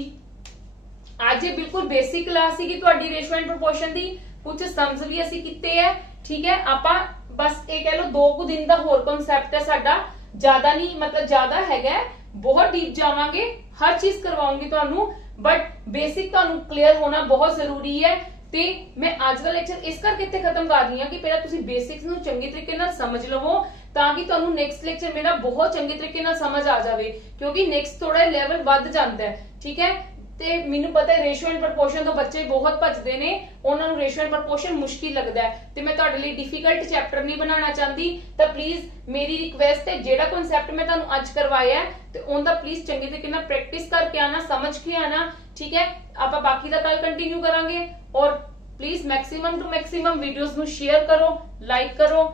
आज ये बिल्कुल बेसिक क्लास सी ਤੁਹਾਡੀ ਰੇਸ਼ੋ ਐਂਡ ਪ੍ਰੋਪੋਰਸ਼ਨ ਦੀ ਕੁਝ ਸਮਝ ਵੀ ਅਸੀਂ ਕੀਤੇ ਹੈ ਠੀਕ ਹੈ ਆਪਾਂ ਬਸ ਇਹ ਕਹਿ ਲਓ 2 ਕੁ ਦਿਨ ਦਾ ਹੋਰ ਕਨਸੈਪਟ ਹੈ ਸਾਡਾ ਜ਼ਿਆਦਾ ਨਹੀਂ ਮਤਲਬ ਜ਼ਿਆਦਾ ਹੈਗਾ ਬਹੁਤ ਡੀਪ ਜਾਵਾਂਗੇ ਹਰ ਚੀਜ਼ ਕਰਵਾਉਂਗੀ ਤੁਹਾਨੂੰ ਬਟ ਬੇਸਿਕ ਤੁਹਾਨੂੰ ਕਲੀਅਰ ਹੋਣਾ ਬਹੁਤ ਜ਼ਰੂਰੀ ਹੈ ਤੇ ਮੈਂ ਅੱਜ ਦਾ ਲੈਕਚਰ ਇਸ ਕਰਕੇ ਇੱਥੇ ਖਤਮ ਕਰ ਰਹੀ ਹਾਂ ਕਿ ਪਹਿਲਾਂ ਤੁਸੀਂ ਬੇਸਿਕਸ ਨੂੰ ਚੰਗੀ ਤਰੀਕੇ ਨਾਲ ਸਮਝ ਲਵੋ ਤਾਂ ਕਿ ਤੁਹਾਨੂੰ ਨੈਕਸਟ ਲੈਕਚਰ ਮੇਰਾ ਬਹੁਤ ਚੰਗੇ ਤਰੀਕੇ ਨਾਲ ਸਮਝ ਆ ਜਾਵੇ ਕਿਉਂਕਿ ਨੈਕਸਟ ਥੋੜਾ ਲੈਵਲ ਵੱਧ ਜਾਂਦਾ ਹੈ ਠੀਕ ਹੈ ਤੇ ਮੈਨੂੰ ਪਤਾ ਹੈ ਰੇਸ਼ੋ ਐਂਡ ਪ੍ਰੋਪੋਰਸ਼ਨ ਤੋਂ ਬੱਚੇ ਬਹੁਤ ਭੱਜਦੇ ਨੇ, ਉਹਨਾਂ ਨੂੰ ਰੇਸ਼ੋ ਐਂਡ ਪ੍ਰੋਪੋਰਸ਼ਨ ਮੁਸ਼ਕਿਲ ਲੱਗਦਾ ਹੈ, ਤੇ ਮੈਂ ਤੁਹਾਡੇ ਲਈ ਡਿਫਿਕਲਟ ਚੈਪਟਰ ਨਹੀਂ ਬਣਾਉਣਾ ਚਾਹੁੰਦੀ। ਤਾਂ ਪਲੀਜ਼ ਮੇਰੀ ਰਿਕੁਐਸਟ ਹੈ, ਜਿਹੜਾ ਕਨਸੈਪਟ ਮੈਂ ਤੁਹਾਨੂੰ ਅੱਜ ਕਰਵਾਇਆ ਹੈ ਤੇ ਉਹਦਾ ਪਲੀਜ਼ ਚੰਗੀ ਤਰੀਕੇ ਨਾਲ ਪ੍ਰੈਕਟਿਸ ਕਰਕੇ ਆਣਾ, ਸਮਝ ਕੇ ਆਣਾ, ਠੀਕ ਹੈ। ਆਪਾਂ ਬਾਕੀ ਦਾ ਕੱਲ ਕੰਟੀਨਿਊ ਕਰਾਂਗੇ। ਔਰ please maximum to maximum videos ਨੂੰ ਸ਼ੇਅਰ ਕਰੋ, ਲਾਈਕ ਕਰੋ।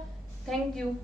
Thank you.